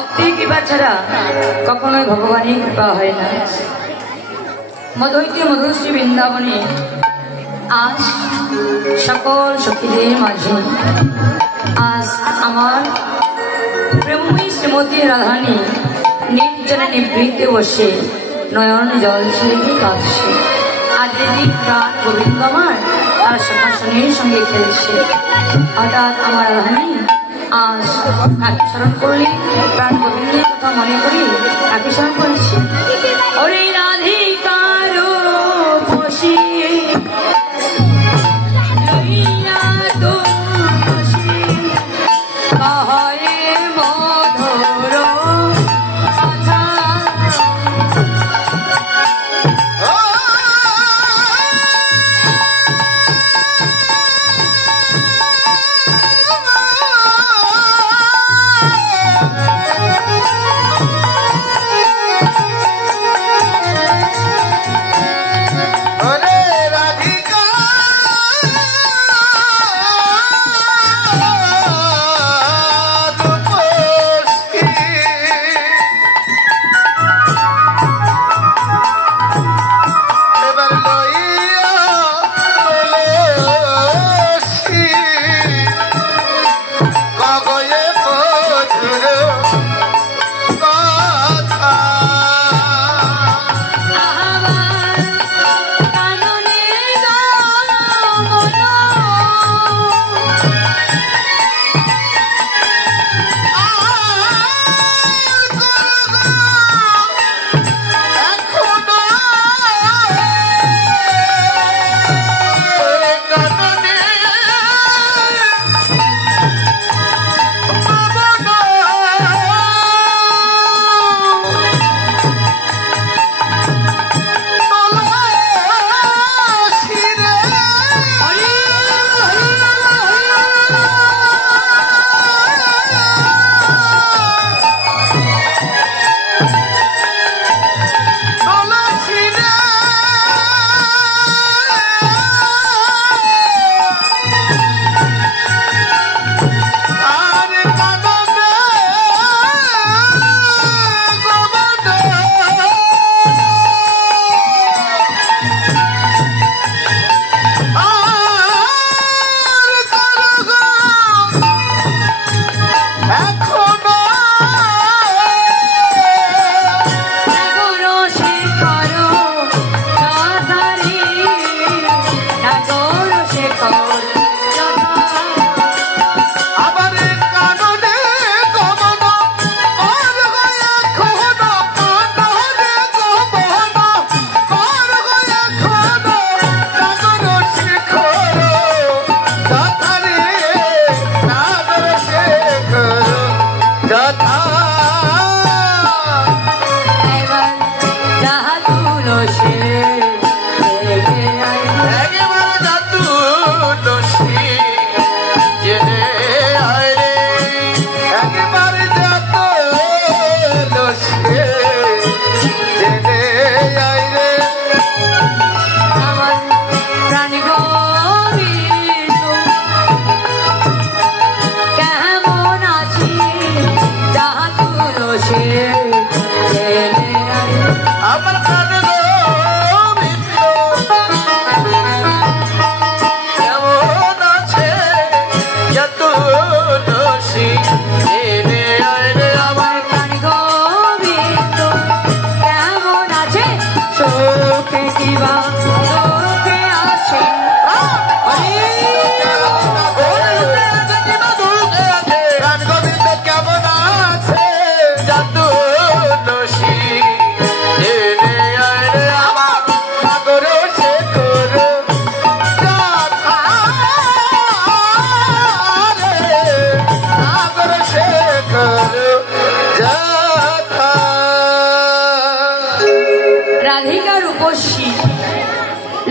ভক্তি কৃপা ছাড়া কখনোই ভগবানের কৃপা হয় না। মধুইতে মধুশ্রী বৃন্দাবনে আজ সকল সখীদের মাঝে আজ আমার প্রেমী শ্রীমতী রাধানী নির্জনে নিবৃত্তে বসে নয়ন জল ছেড়ে কাঁদছে। আজ এই প্রাণ গোবিন্দ আমার তার সখাসনের সঙ্গে খেলছে। হঠাৎ আমার রাধানী আজ কাকে স্মরণ করলে প্রাণ গোবিন্দের কথা মনে করি কাকে স্মরণ করেছি। ওরে রাধিকার বসিয়ে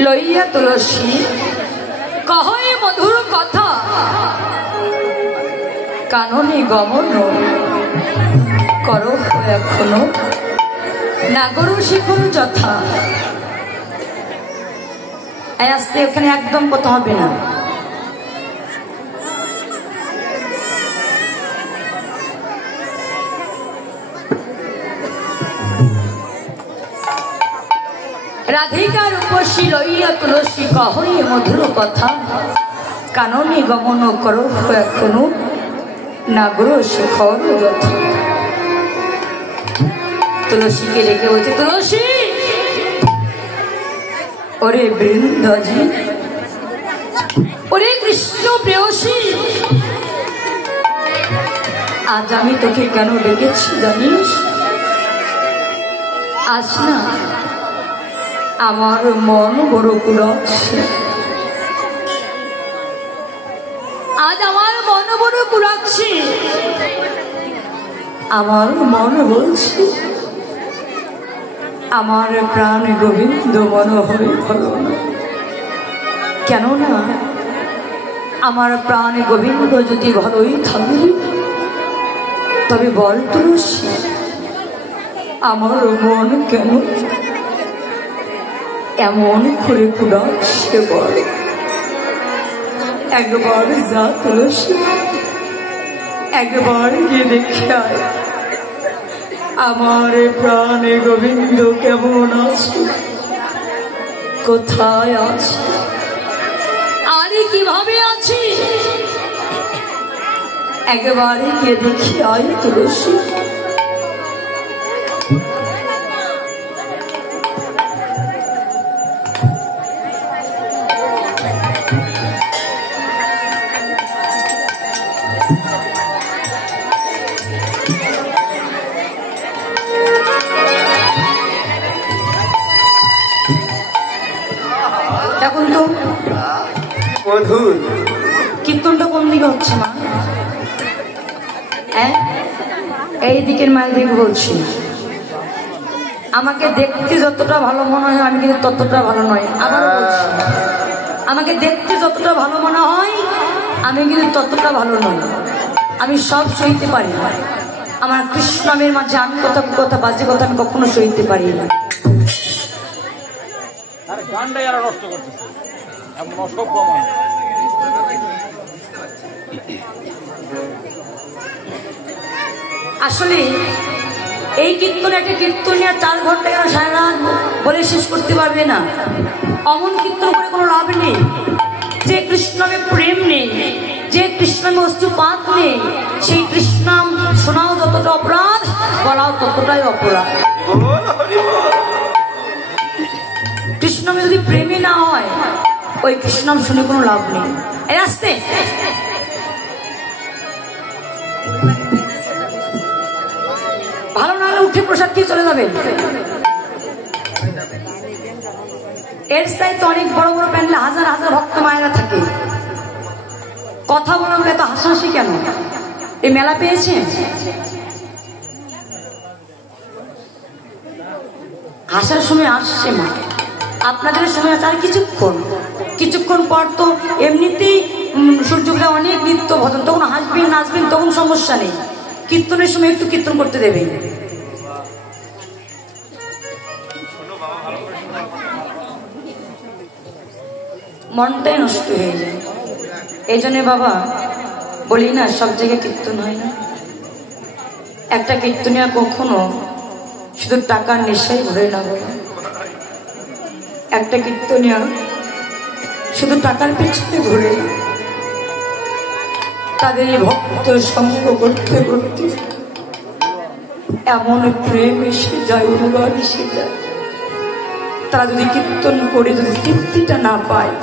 লইয়া তুলসী কহে মধুর কথা কাননে গমন করো এখনো নাগর শিখর যথা। আজকে এখানে একদম কথা হবে না। রাধিকার উপসী লইয়া তুলসী কহই মধুর কথা, কাননে গমন করো এখনো নাগর শিখর যথা। তুলসীকে রেখে বলছে, তুলসী ওরে বৃন্দাজি, ওরে কৃষ্ণ প্রেয়সী, আজ আমি তোকে কেন ডেকেছি জানিস? আজ না আমার মন বড় কুড়াচ্ছে, আজ আমার মন বড় কুড়াচ্ছে। আমার মন বলছে আমার প্রাণ গোবিন্দ মন হয় ভালো না। কেননা আমার প্রাণ গোবিন্দ যদি ভালোই থাকে, তবে বল তুলসী আমার মন কেন এমন করে কুড়াচ্ছে বল? একবার যা তুলসী, একবার গিয়ে দেখে আয় আমার প্রাণে গোবিন্দ কেমন আছে, কোথায় আছে, আরে কিভাবে আছি, একবারে গিয়ে দেখি আয় তুলসী। এখন তো মধুর কীর্তনটা কোন দিকে হচ্ছে মা? এই দিকের মায়ের দিকে বলছি। আমাকে দেখতে যতটা ভালো মনে হয় আমি কিন্তু ততটা ভালো নয়। আবার বলছি, আমাকে দেখতে যতটা ভালো মনে হয় আমি কিন্তু ততটা ভালো নয়। আমি সব সইতে পারি না। আমার কৃষ্ণ নামের মাঝে আমি কথা কথা বাজে কথা আমি কখনো সইতে পারি না। আসলে এই কীর্তন একটা কীর্তনিয়া 4 ঘন্টা কেন সারা রাত বলে শেষ করতে পারবে না। অমন কীর্তন করে কোনো লাভ নেই। যে কৃষ্ণ নামে প্রেম নেই, যে কৃষ্ণ নামে অস্তুপাত নেই, সেই কৃষ্ণ নাম শোনাও যতটা অপরাধ, বলাও ততটাই অপরাধ। কৃষ্ণ নামে যদি প্রেমই না হয়, ওই কৃষ্ণ নাম শুনে কোনো লাভ নেই। এই আসতে ভালো না হলে উঠে প্রসাদ খেয়ে চলে যাবে। এর চাইতে অনেক বড় বড় প্যান্ডেলে হাজার হাজার ভক্ত মায়েরা থাকে। কথা বলা বলে এত হাসাহাসি কেন? এই মেলা পেয়েছে, হাসার সময় আসছে মা, আপনাদের সময় আছে আর কিছুক্ষণ পর তো এমনিতেই সূর্যগুলা অনেক নৃত্য ভজন, তখন হাসবেন নাচবেন, তখন সমস্যা নেই। কীর্তনের সময় একটু কীর্তন করতে দেবে। মনটাই নষ্ট হয়ে যায়। এই জন্য বাবা বলি না, সব জায়গায় কীর্তন হয় না। একটা কীর্তনিয়া কখনো শুধু টাকার নেশায় ঘুরে না বলে। একটা কীর্তনিয়া শুধু টাকার পেছনে ঘুরে না। তাদের ভক্ত সঙ্গ করতে করতে এমন প্রেম এসে যায়, অনুরাগ এসে যায়। তারা যদি কীর্তন করে যদি তৃপ্তিটা না পায়,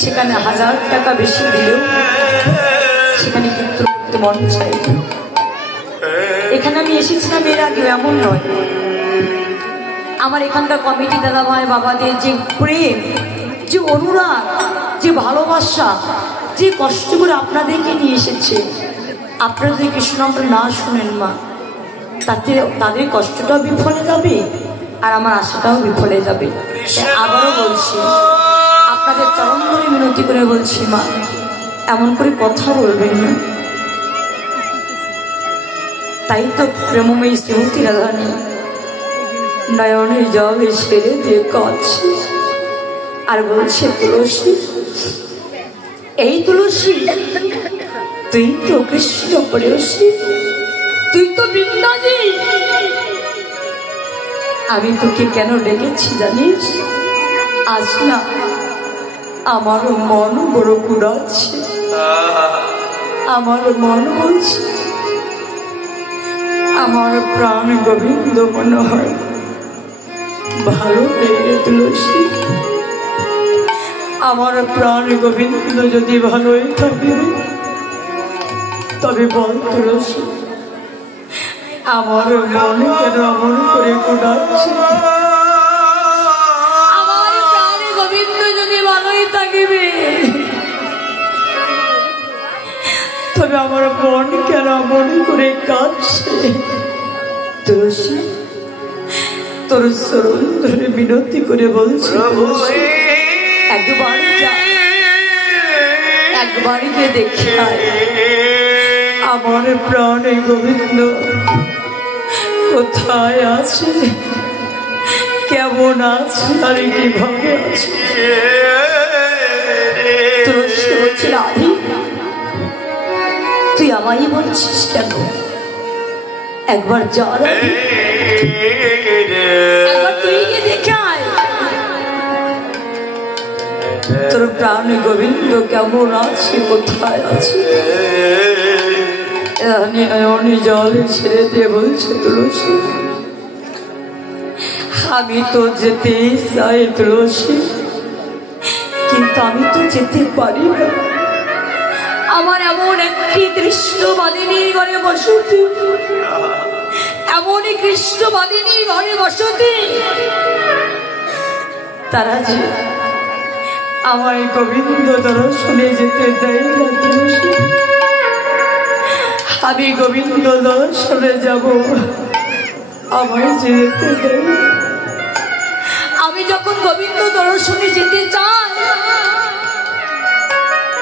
সেখানে 1000 টাকা বেশি দিলেও সেখানে কীর্তন করতে মন চাই। এখানে আমি এসেছিলাম এর আগে, এমন নয়। আমার এখানকার কমিটি দাদা ভাই বাবাদের যে প্রেম, যে অনুরাগ, যে ভালোবাসা, যে কষ্ট করে আপনাদেরকে নিয়ে এসেছে, আপনারা যদি কৃষ্ণ নামটা না শুনেন মা, তাতে তাদের কষ্টটাও বিফলে যাবে আর আমার আশাটাও বিফলে যাবে। আবারও বলছি, আপনাদের চরণ ধরে মিনতি করে বলছি মা, এমন করে কথা বলবেন না। তাই তো প্রেমময়ী শ্রীমতী রাধারানী নয়নে জল সেরে দিয়ে কাঁদছে আর বলছে, তুলসী, এই তুলসী, তুই তো কৃষ্ণ প্রেয়সী, তুই তো বৃন্দাজি, আমি তোকে কেন ডেকেছি জানিস? আজ না আমার মন বড় কুড়াচ্ছে, আমার মন বলছে আমার প্রাণ গোবিন্দ মনে হয় ভালো নেই তুলসী। আমার প্রাণ গোবিন্দ যদি ভালোই থাকে তবে বল তুলসী, আমার মন কেন এমন করে কুড়াচ্ছে? আমার প্রাণ গোবিন্দ যদি ভালোই থাকিবে তবে আমার মন কেন এমন করে কাঁদছে? তুলসী, তোর চরণ ধরে বিনতি করে বলছি একবার যা, একবার গিয়ে দেখে আয় আমার প্রাণে গোবিন্দ কোথায় আছে, কেমন আছে, আর কিভাবে আছে। তুলসী বলছি রাধি, তুই আমায় বলছিস কেন? একবার যা রাধি, একবার তুই গিয়ে দেখে আয় তোর প্রাণ গোবিন্দ কেমন আছে, কোথায় আছে। জল ছেড়ে দিয়ে বলছে তুলসী, আমি তো যেতে চাই তুলসী, কিন্তু আমি তো যেতে পারি না। আমার এমন একটি কৃষ্ণবাদিনীর ঘরে বসতি, এমনই কৃষ্ণবাদিনীর ঘরে বসতি, তারা যে আমার গোবিন্দ দর্শনে যেতে দেয় না তুলসী। আমি গোবিন্দ দর্শনে যাব, আমায় যেতে দেয়। আমি যখন গোবিন্দ দর্শনে যেতে চাই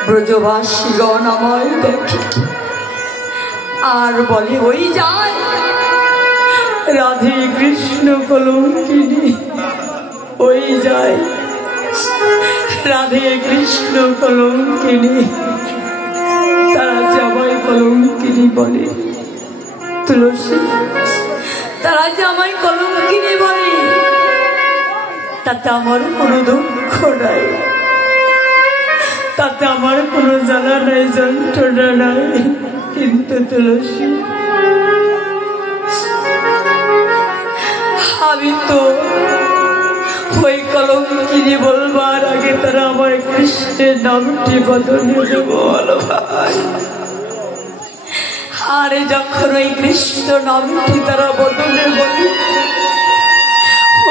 ব্রজবাসীগণ আমায় দেখে আর বলে ওই যায় রাধে কৃষ্ণ কলঙ্কিনী, ওই যায় রাধে কৃষ্ণ কলঙ্কিনী। তারা জামাই কলঙ্কিনী বলে তুলসী, তারা জামাই কলঙ্কিনী বলে, তাতে আমার কোনো দুঃখ নাই, তাতে আমার কোনো জ্বালা নাই, যন্ত্রণা নাই। কিন্তু তুলসী, আমি তো ওই কলঙ্কিনী বলবার আগে তারা আমার কৃষ্ণের নামটি বদলে বল ভাই। আরে যখন ওই কৃষ্ণ নামটি তারা বদলে বলে,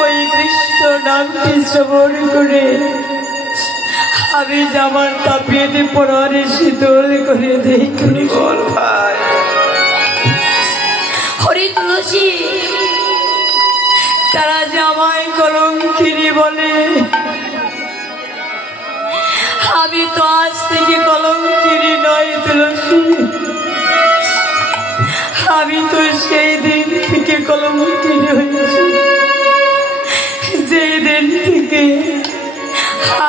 ওই কৃষ্ণ নামটি শ্রবণ করে আমি জামার তাপিয়ে দিয়ে পড়ারে শীতল করে দেখি বল ভাই। হরি তুলসী, তারা জামাই কলঙ্কিনী বলে, আমি তো আজ থেকে কলঙ্কিনী নয় তুলসী, আমি তো সেই দিন থেকে কলঙ্কিনী হয়েছি যেই দিন থেকে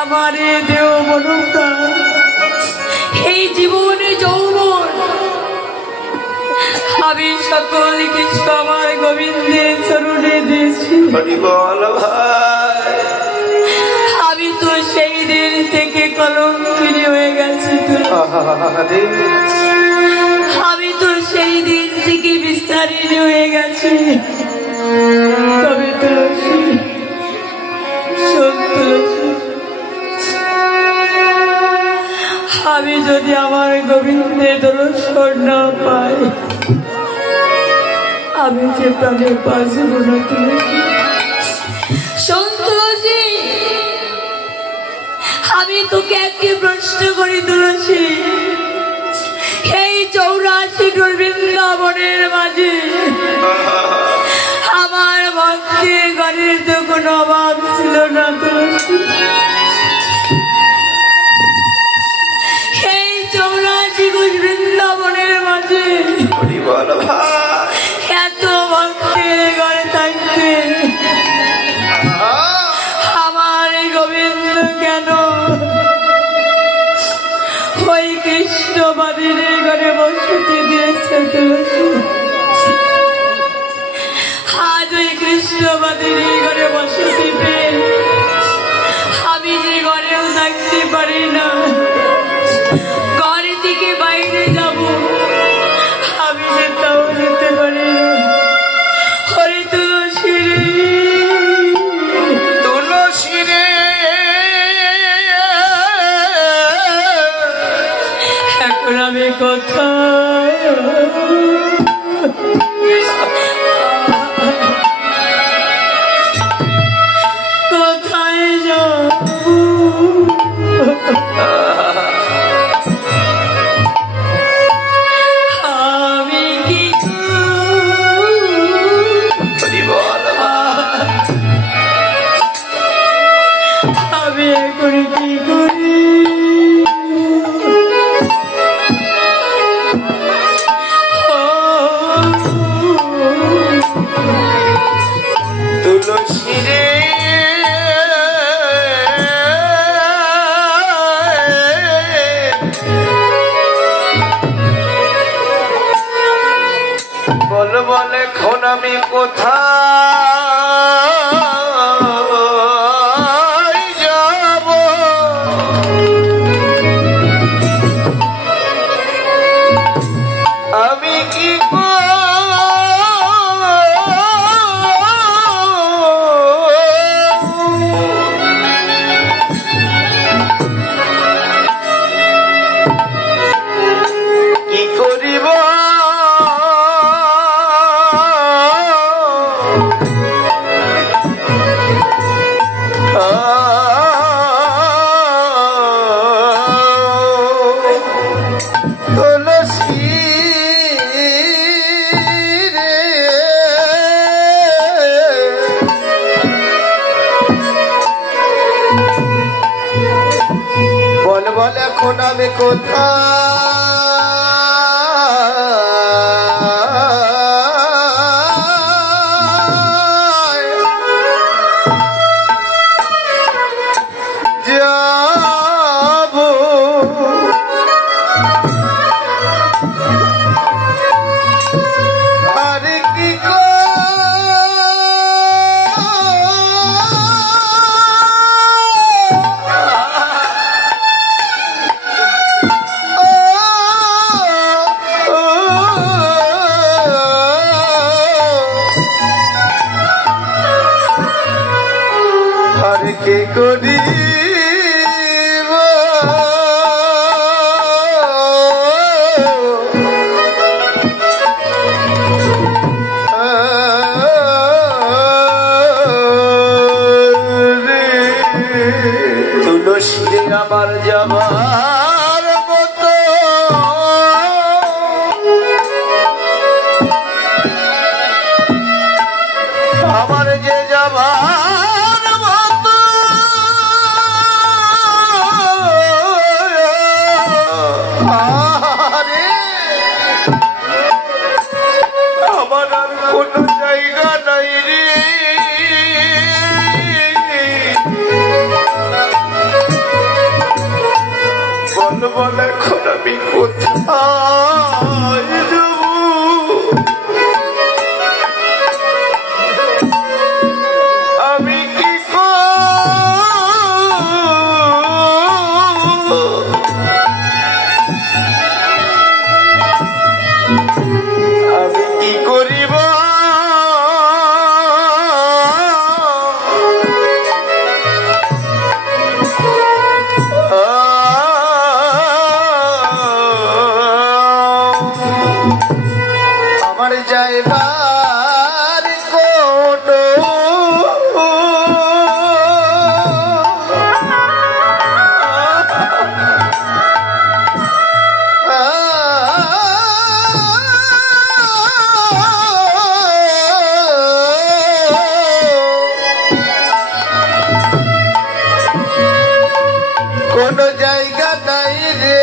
আমার এই দেহ মনটা, এই জীবনে যৌবন আমি সকল কিছু আমার গোবিন্দের চরণে দিয়েছি। আমি তো সেই দিন থেকে কলঙ্কিনী হয়ে গেছি, আমি তো সেই দিন থেকে বিস্তারিত হয়ে গেছি। তবে তুলসী, তুলসী, আমি যদি আমার গোবিন্দের দর্শন না পাই আমি যে প্রাণে বাঁচব না তুলসী। তুলসী, আমি তোকে একটি প্রশ্ন করি তুলসী, এই 84 বৃন্দাবনের মাঝে আমার ভক্তের ঘরের তো কোনো অভাব ছিল না তুলসী। এই 84 বৃন্দাবনের মাঝে এত ভক্তের ঘরে থাকতে আমার গোবিন্দ কেন ওই কৃষ্ণবাদীর ঘরে বসতি দিয়েছে তুলসী? আজ ওই কৃষ্ণ আমাদের এই ঘরে বসতি পেয়ে আমি যে ঘরেও থাকতে পারি না, ঘর থেকে বাইরে যাব আমি সেটাও যেতে পারি না। হরে তুলসী রে, তুলসী রে, এখন আমি কোথায় বল এখন আমি কোথায় যাব? আমি কি করিব? বল এখন আমি কোথায় যাব? আরে কি কি করিব? তুলসী আমার যাবার মতো আমার যে যাবার মতো আমার আর কোনো জায়গা নাই রে। বল এখন আমি কোথায় যাব? আমি কি করিব? আমার যাইবার কোনো কোনো জায়গা নাই রে।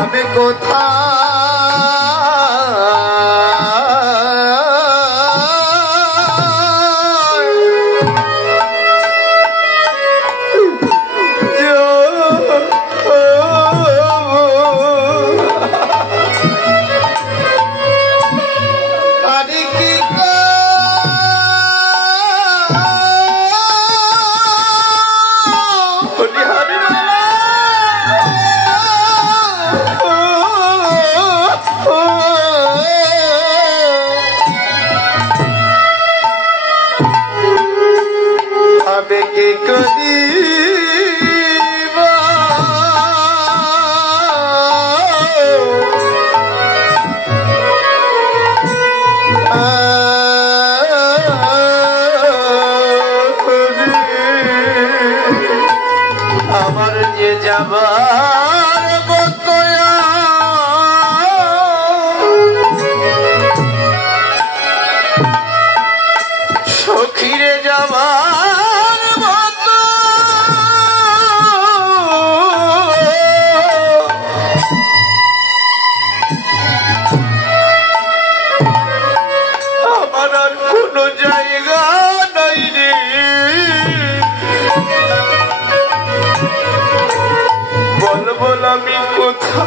আমি কোথায়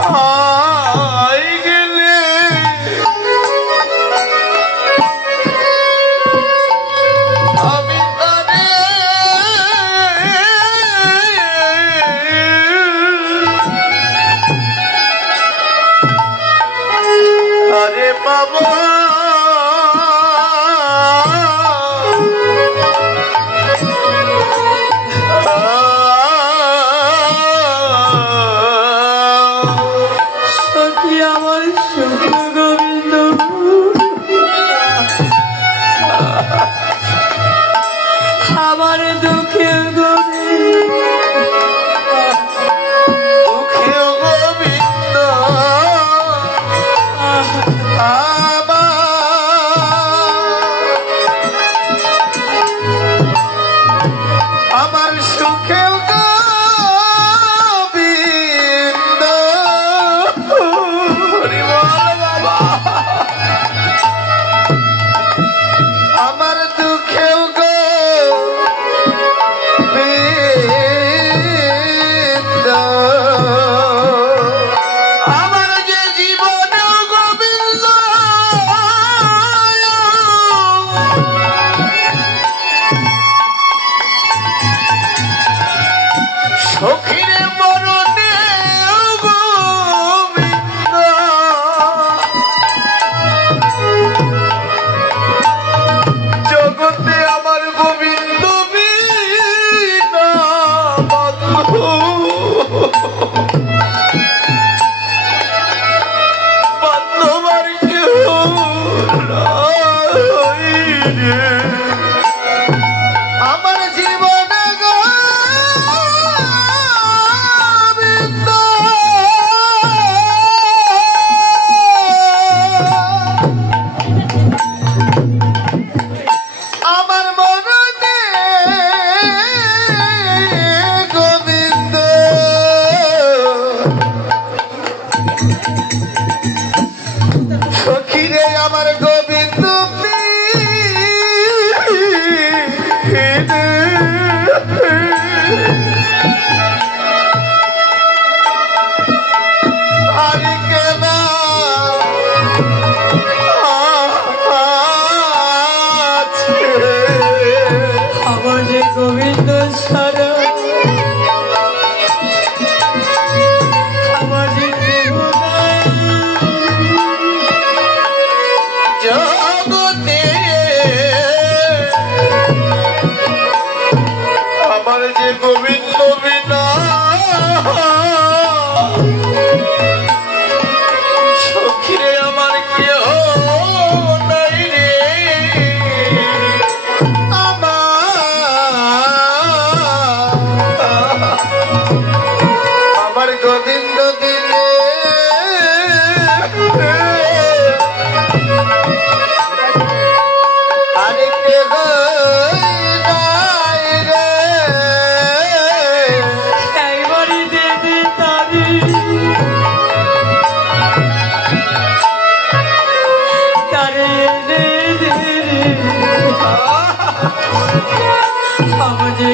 খাই গেলে আমি তারে আরে বাবা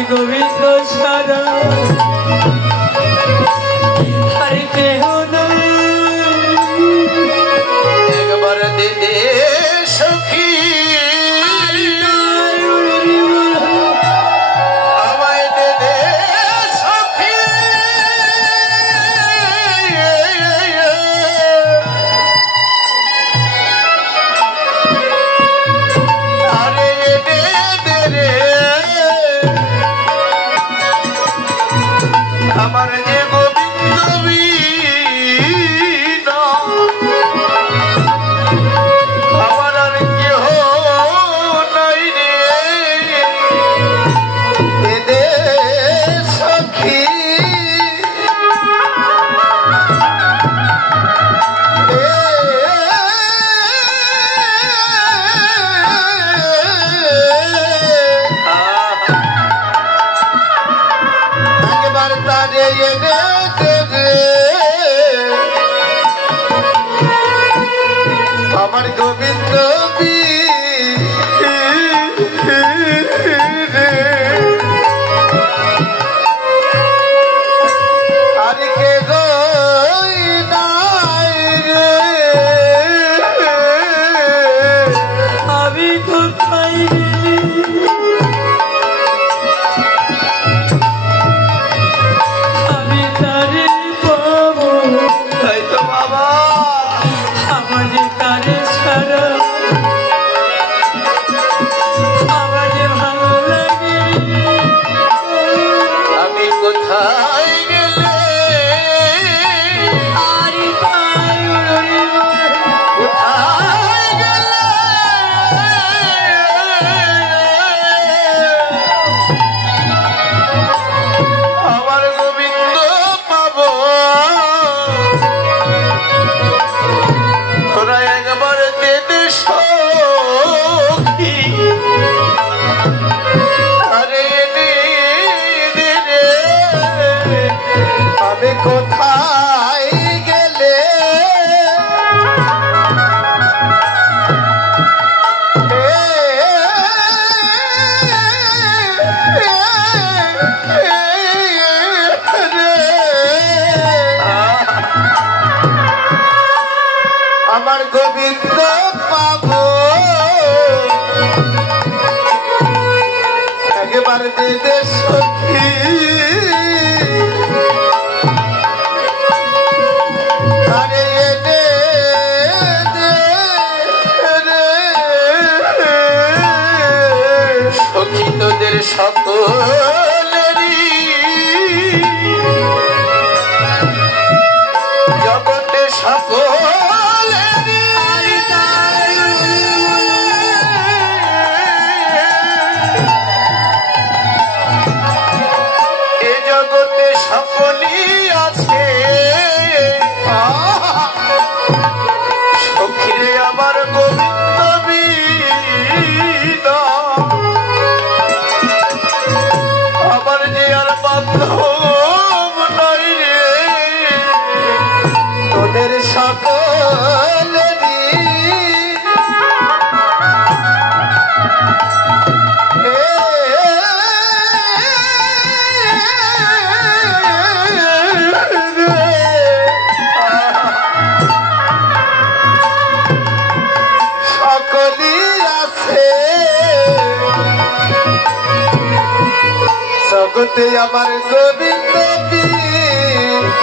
গোবিন্দ সারা হরে কেহ একবার দে দে সখী আমায় দে দে সখী আরে দে দে রে আমার যে গোবিন্দ বীণা আমার আর কেহ নাই রে দে সখী একবার তারে এনে আমার গোবিন্দ আর কে গই ছাড়া আমার যে ভালো লাগে। আমি কোথায় গেলে আর তাই কোথায় গেলে আমার গোবিন্দ পাবো। তোরা একবার দে সখী, আরে দে রে, আমি কোথায় গেলে আমার গোবিন্দ পাবো। একবার দে সখী, আরে দে রে সখী, তোদের সকলেরই জগতে সকলেরই এ জগতে সকলই আছে। সখীরে আমার গোবিন্দ বিনা আমার যে আর বান্ধব নাই রে, তোদের সকলেরই সকলই আছে জগতে আমার গোবিন্দ বিনা।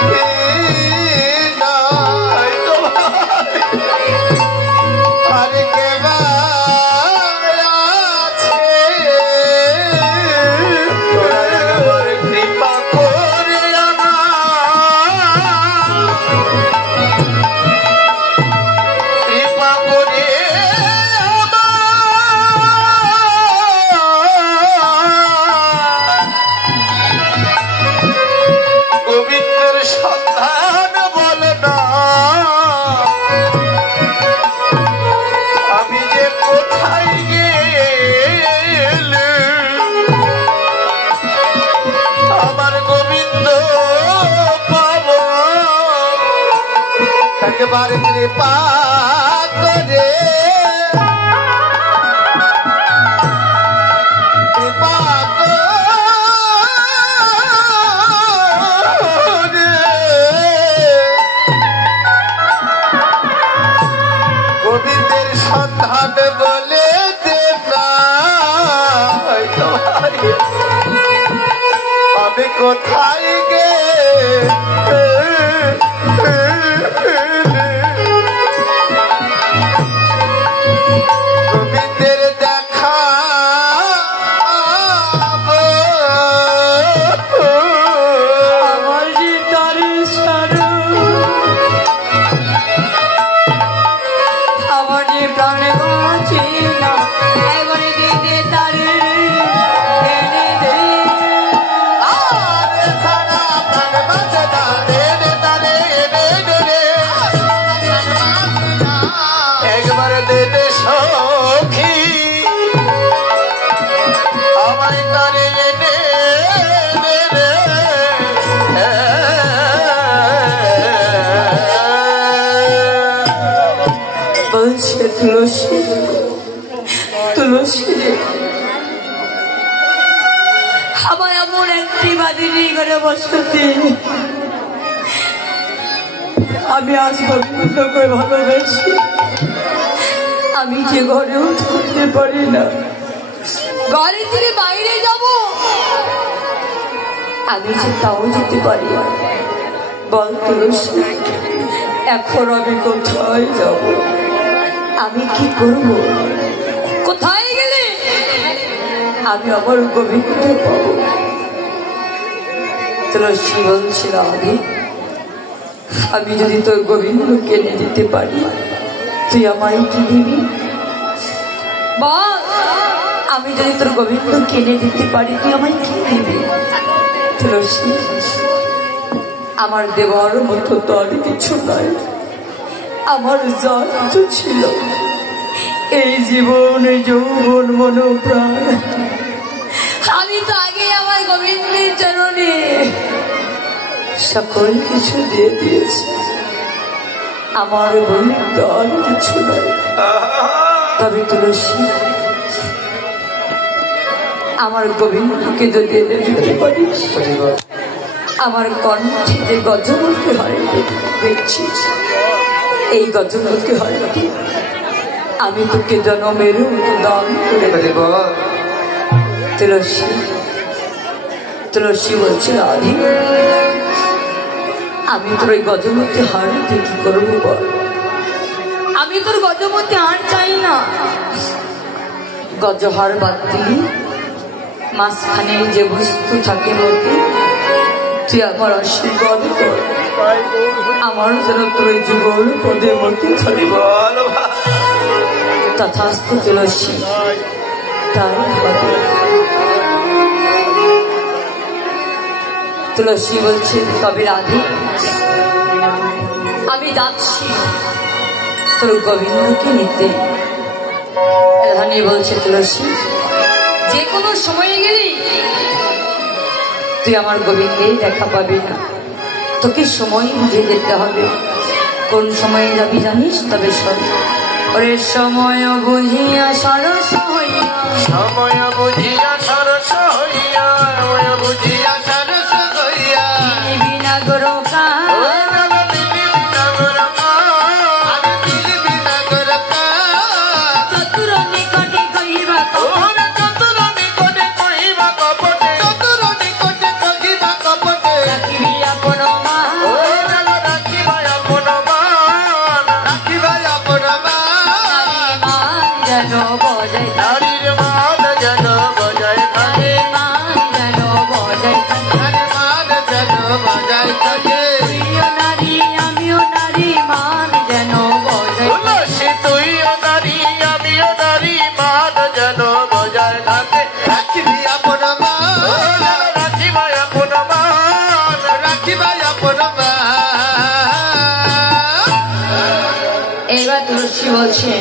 আরে কেবার আছে তোরা একবার কৃপা করে কৃপা করে গোবিন্দের সন্ধান বল না। আমি যে কোথায় গেলে আমার গোবিন্দ পাবো। একবার কৃপা করে কৃপা করে গোবিন্দের সন্ধান বলে দেবা। আমি কোথায় গোবিন্দের দেখা আমার যে তার ছাড়া আমার যে প্রাণে বাঁচে না। এবারে দে তারে এনে দে। ছাড়া প্রাণ বাঁচে না, দে তারে দে রে, একবার দে সখী, আমায় তারে দে রে। বলছে তুলসী তুলসী রে, আমার এমন একটি বাদিনী করে বসতে আমি আজ গোবিন্দ করে ভালোবেসি আমি যে ঘরেও থাকতে পারি না। ঘরে থেকে বাইরে যাব আমি যে তাও যেতে পারি না। বল তুলসী এখন আমি কোথায় যাব? আমি কি করব? কোথায় গেলে আমি আমার গোবিন্দ পাবো? তুলসী বলছিল, আমি যদি তোর গোবিন্দ কিনে দিতে পারি তুই আমায় কি দিবি? বল, আমি যদি তোর গোবিন্দ কিনে দিতে পারি তুই আমায় কি দিবি? তুলসী, আমার দেওয়ার মতো তো আর কিছু নাই। আমার যা কিছু ছিল এই জীবনে যৌবন মন প্রাণ আমি তো আগে আমার গোবিন্দের চরণে সকল কিছু দিয়ে দিয়েছি। আমার বলে আর কিছু নয়। তবে তুলসী, আমার গোবিন্দকে যদি এনে দিতে পারিস, আমার কণ্ঠে যে গজমুখী হারটি দেখছিস, এই গজমুখী হারটি আমি তোকে জনমের মতো দান করে দেব। তুলসী, তুলসী বলছে, আদি আমি তোর ওই গজমুখী হারটি কি করবো বল? আমি তোর গজমুখী হার চাই না। গজহার বাদ দিলি মাঝখানে যে বস্তু থাকে মধ্যে তুই আমার আশীর্বাদ কর, আমার যেন তোর ওই যুগল পদে মধ্যে ছাড়ি বল। তথাস্তু তুলসী, তাই হবে। তুলসী বলছে, তবে রাধে আমি যাচ্ছি তোর গোবিন্দকে নিতে। রানী বলছে, তুলসী যে কোনো সময়ে গেলি তুই আমার গোবিন্দেই দেখা পাবি না, তোকে সময় বুঝে যেতে হবে। কোন সময়ে যাবি জানিস? তবে শোন, ওরে সময় বুঝিয়া সরস হইয়া, সময় বুঝিয়া সরস হইয়া, সময় বুঝিয়া সরস হইয়া, বিনা গোরকা চতুর নিকটে কহিবা রাখিবি আপন মান, যেন বজায় নারীর মান যেন বজায় থাকে, মান যেন বজায় নারীর মান যেন বজায় থাকে। তুইও নারী আমিও নারী, মান যেন বজায় তুলসী তুইও নারী আমিও নারী, মান যেন বজায় থাকে। রাখিবি আপন মান, রাখিবাই আপন মান, রাখিবাই আপন মান। এইবার তুলসী বলছে,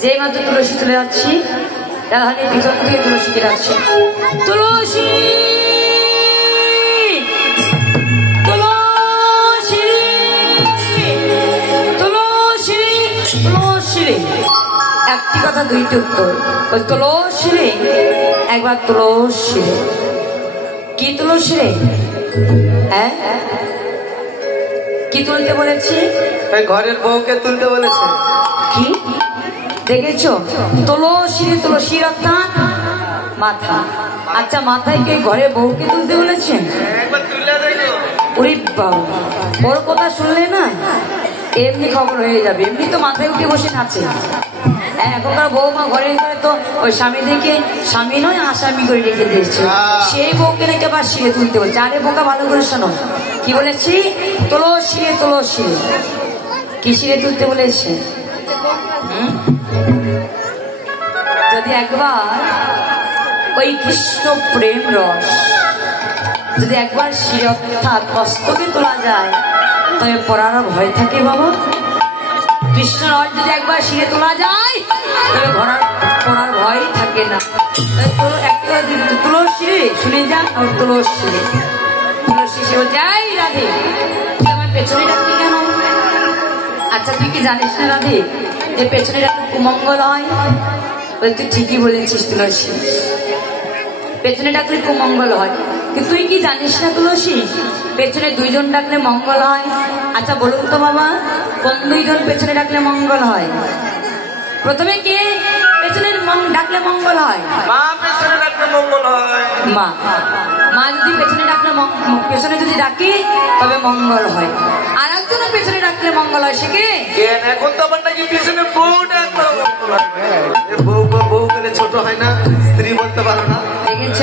যে মাত্র তুলসী চলে যাচ্ছি, রাধারানীর পিছন থেকে তুলসীকে ডাকছে, তুলসী তুলসী তুলসী তুলসী। একটি কথা দুইটি উত্তর। ওই তুলসী রে, একবার তুলসী রে। কি তুলসী রে? হ্যাঁ, কি তুলতে বলেছি? ঘরের বউকে তুলতে বলেছে। কি দেখেছো? তুলসী, তুলসী অর্থাৎ মাথা। আচ্ছা, মাথায় কে ঘরে বউকে তুলতে বলেছেন? একবার তুলে দেখো। ওরে বাবা, ওর কথা শুনলে না এমনি খবর হয়ে যাবে। এমনি তো মাথায় উঠে বসে নাচে। এখনকার বউমা ঘরে ঘরে তো ওই স্বামীদেরকে স্বামী নয় আসামি করে রেখে দিয়েছে। সেই বউকে নাকি আবার শিরে তুলতে বলছে। আরে বোকা, ভালো করে শোনো, কি বলেছি? তুলসী তুলসী, কি শিরে তুলতে বলেছে? যদি একবার ওই কৃষ্ণ প্রেম রস যদি একবার শিরে অর্থাৎ মস্তকে তোলা যায়, তবে পড়ার ভয় থাকে বাবা। কৃষ্ণ রস যদি একবার শিরে তোলা যায়, তবে পড়ার ভয় থাকে না। তুলসী শুনে যান, তুলসী তুলসী সে যাই রাধে, তুই আমার পেছনে ডাকলি কেন? আচ্ছা, তুই কি জানিস না রাধে যে পেছনে ডাকলে কুমঙ্গল হয়? তুই ঠিকই বলেছিস তুলসী, পেছনে ডাকলে কুমঙ্গল হয়। কিন্তু তুই কি জানিস না তুলসী, পেছনে দুইজন ডাকলে মঙ্গল হয়? আচ্ছা বলুন তো বাবা, কোন দুইজন পেছনে ডাকলে মঙ্গল হয়? প্রথমে কে পেছনে ডাকলে মঙ্গল হয়? মা পেছনে ডাকলে মঙ্গল হয়। মা মা যদি পেছনে ডাকলে পেছনে যদি ডাকি তবে মঙ্গল হয়। আর একজনের পেছনে ডাকলে মঙ্গল হয়, সে কে? এখন তো আবার নাকি পিছনে বউ ডাকলে মঙ্গল হয়। বউ গেলে ছোট হয় না, স্ত্রী বলতে পারো না। দেখেছ,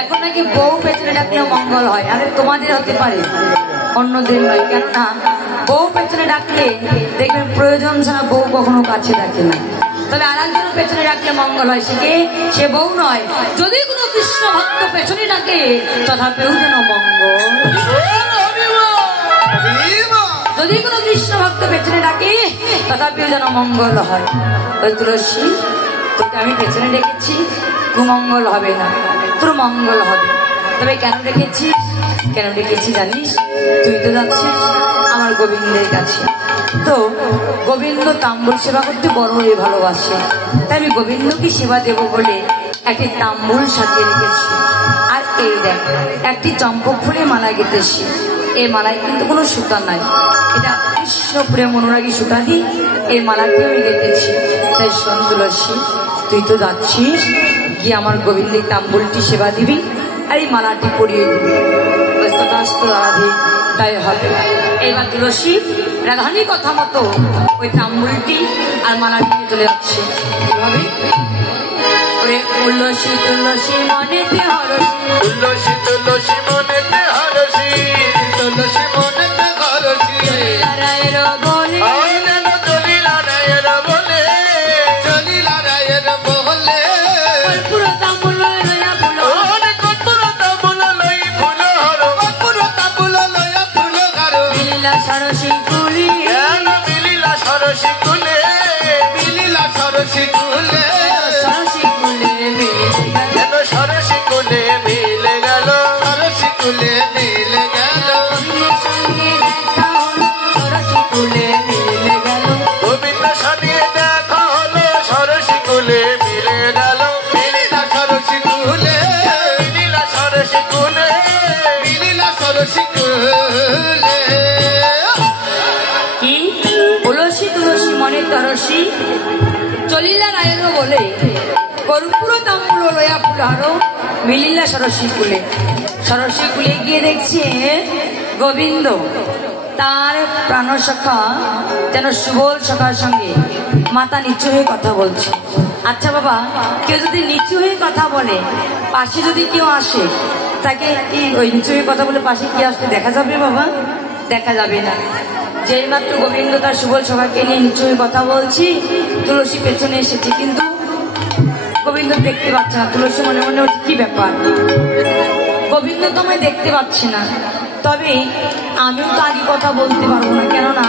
এখন নাকি বউ পেছনে ডাকলে মঙ্গল হয়। আরে তোমাদের হতে পারে, অন্যদের নয়। কেননা বউ পেছনে ডাকলে দেখবেন প্রয়োজন ছাড়া বউ কখনো কাছে ডাকে না। তবে আর একজনের পেছনে ডাকলে মঙ্গল হয়, সে কে? সে বউ নয়। যদি কোনো কৃষ্ণ ভক্ত পেছনে ডাকে তথাপিও যেন মঙ্গল। যদি কোনো কৃষ্ণ ভক্ত পেছনে ডাকে তথাপিও যেন মঙ্গল হয়। ওই তুলসী, তোকে আমি পেছনে ডেকেছি, কুমঙ্গল হবে না, তোর মঙ্গল হবে। তবে কেন ডেকেছিস? কেন ডেকেছি জানিস? তুই তো যাচ্ছিস আমার গোবিন্দের কাছে। তো গোবিন্দ তাম্বুল সেবা করতে বড়ই ভালোবাসে। তাই আমি গোবিন্দকে সেবা দেব বলে একটি তাম্বুল সাজিয়ে রেখেছি। আর এই দেখ, একটি চম্পক ফুলের মালা গেঁথেছি। এই মালায় কিন্তু কোনো সুতা নাই, এটা কৃষ্ণপুরে মনোরাগী সুতা দিয়ে এই মালাটি আমি গেঁথেছি। তাই শোন তুলসী, তুই তো যাচ্ছিস, গিয়ে আমার গোবিন্দের তাম্বুলটি সেবা দিবি আর এই মালাটি পরিয়ে দিবি। রাধে, তাই হবে। এবার তুলসী রাধানি কথা মতো ওই তাম্বুলটি আর মালাটি চলে যাচ্ছে। কিভাবে? ওরে তুলসী তুলসী মনেতে হরসি, তুলসী তুলসী মনেতে হরসি, তুলসী মনেতে হরসি। রায়ের বলে চলিলা রায়ের বলে, চলিলা রায়ের বলে। কর্পূর তাম্বুল লইয়া ফুল, কর্পূর তাম্বুল লই ফুল হর, কর্পূর তাম্বুল লইয়া ফুল হর। মিলিলা সরসী কুলি, মিলিলা সরসী কুলে, মিলিলা সরসী কুলে, সরসী কুলে যেন সরসী কুলে মিলে গেল, সরসী কুলে মিলে গেল। সঙ্গে দেখা হলো, সরসী কুলে মিলে গেল। গোবিন্দ সঙ্গে দেখা হলো, সরসী কুলে মিলে গেল। মিলিলা সরসী কুলে, মিলিলা সরসী কুলে, মিলিলা সরসী কুলে। কি তুলসী তুলসী মনে তরসী, চলিলা রায়ের বলে কর্পূর তাম্বুল লইয়া ফুলহারো, মিলিলা সরসী কুলে। সরসী কুলে গিয়ে দেখছে গোবিন্দ তার প্রাণসখা যেন সুবল সখার সঙ্গে মাথা নিচু হয়ে কথা বলছে। আচ্ছা বাবা, কেউ যদি নিচু হয়ে কথা বলে, পাশে যদি কেউ আসে, তাকে ওই নিচু হয়ে কথা বলে পাশে কি আসতে দেখা যাবে বাবা? দেখা যাবে না। যেই মাত্র গোবিন্দ তার সুবল সখাকে নিয়ে নিচু হয়ে কথা বলছি, তুলসী পেছনে এসেছে, কিন্তু গোবিন্দ দেখতে পাচ্ছে না। তুলসী মনে মনে হচ্ছে কি ব্যাপার, গোবিন্দ তো আমায় দেখতে পাচ্ছে না। তবে আমিও তো আগে কথা বলতে পারবো না, কেননা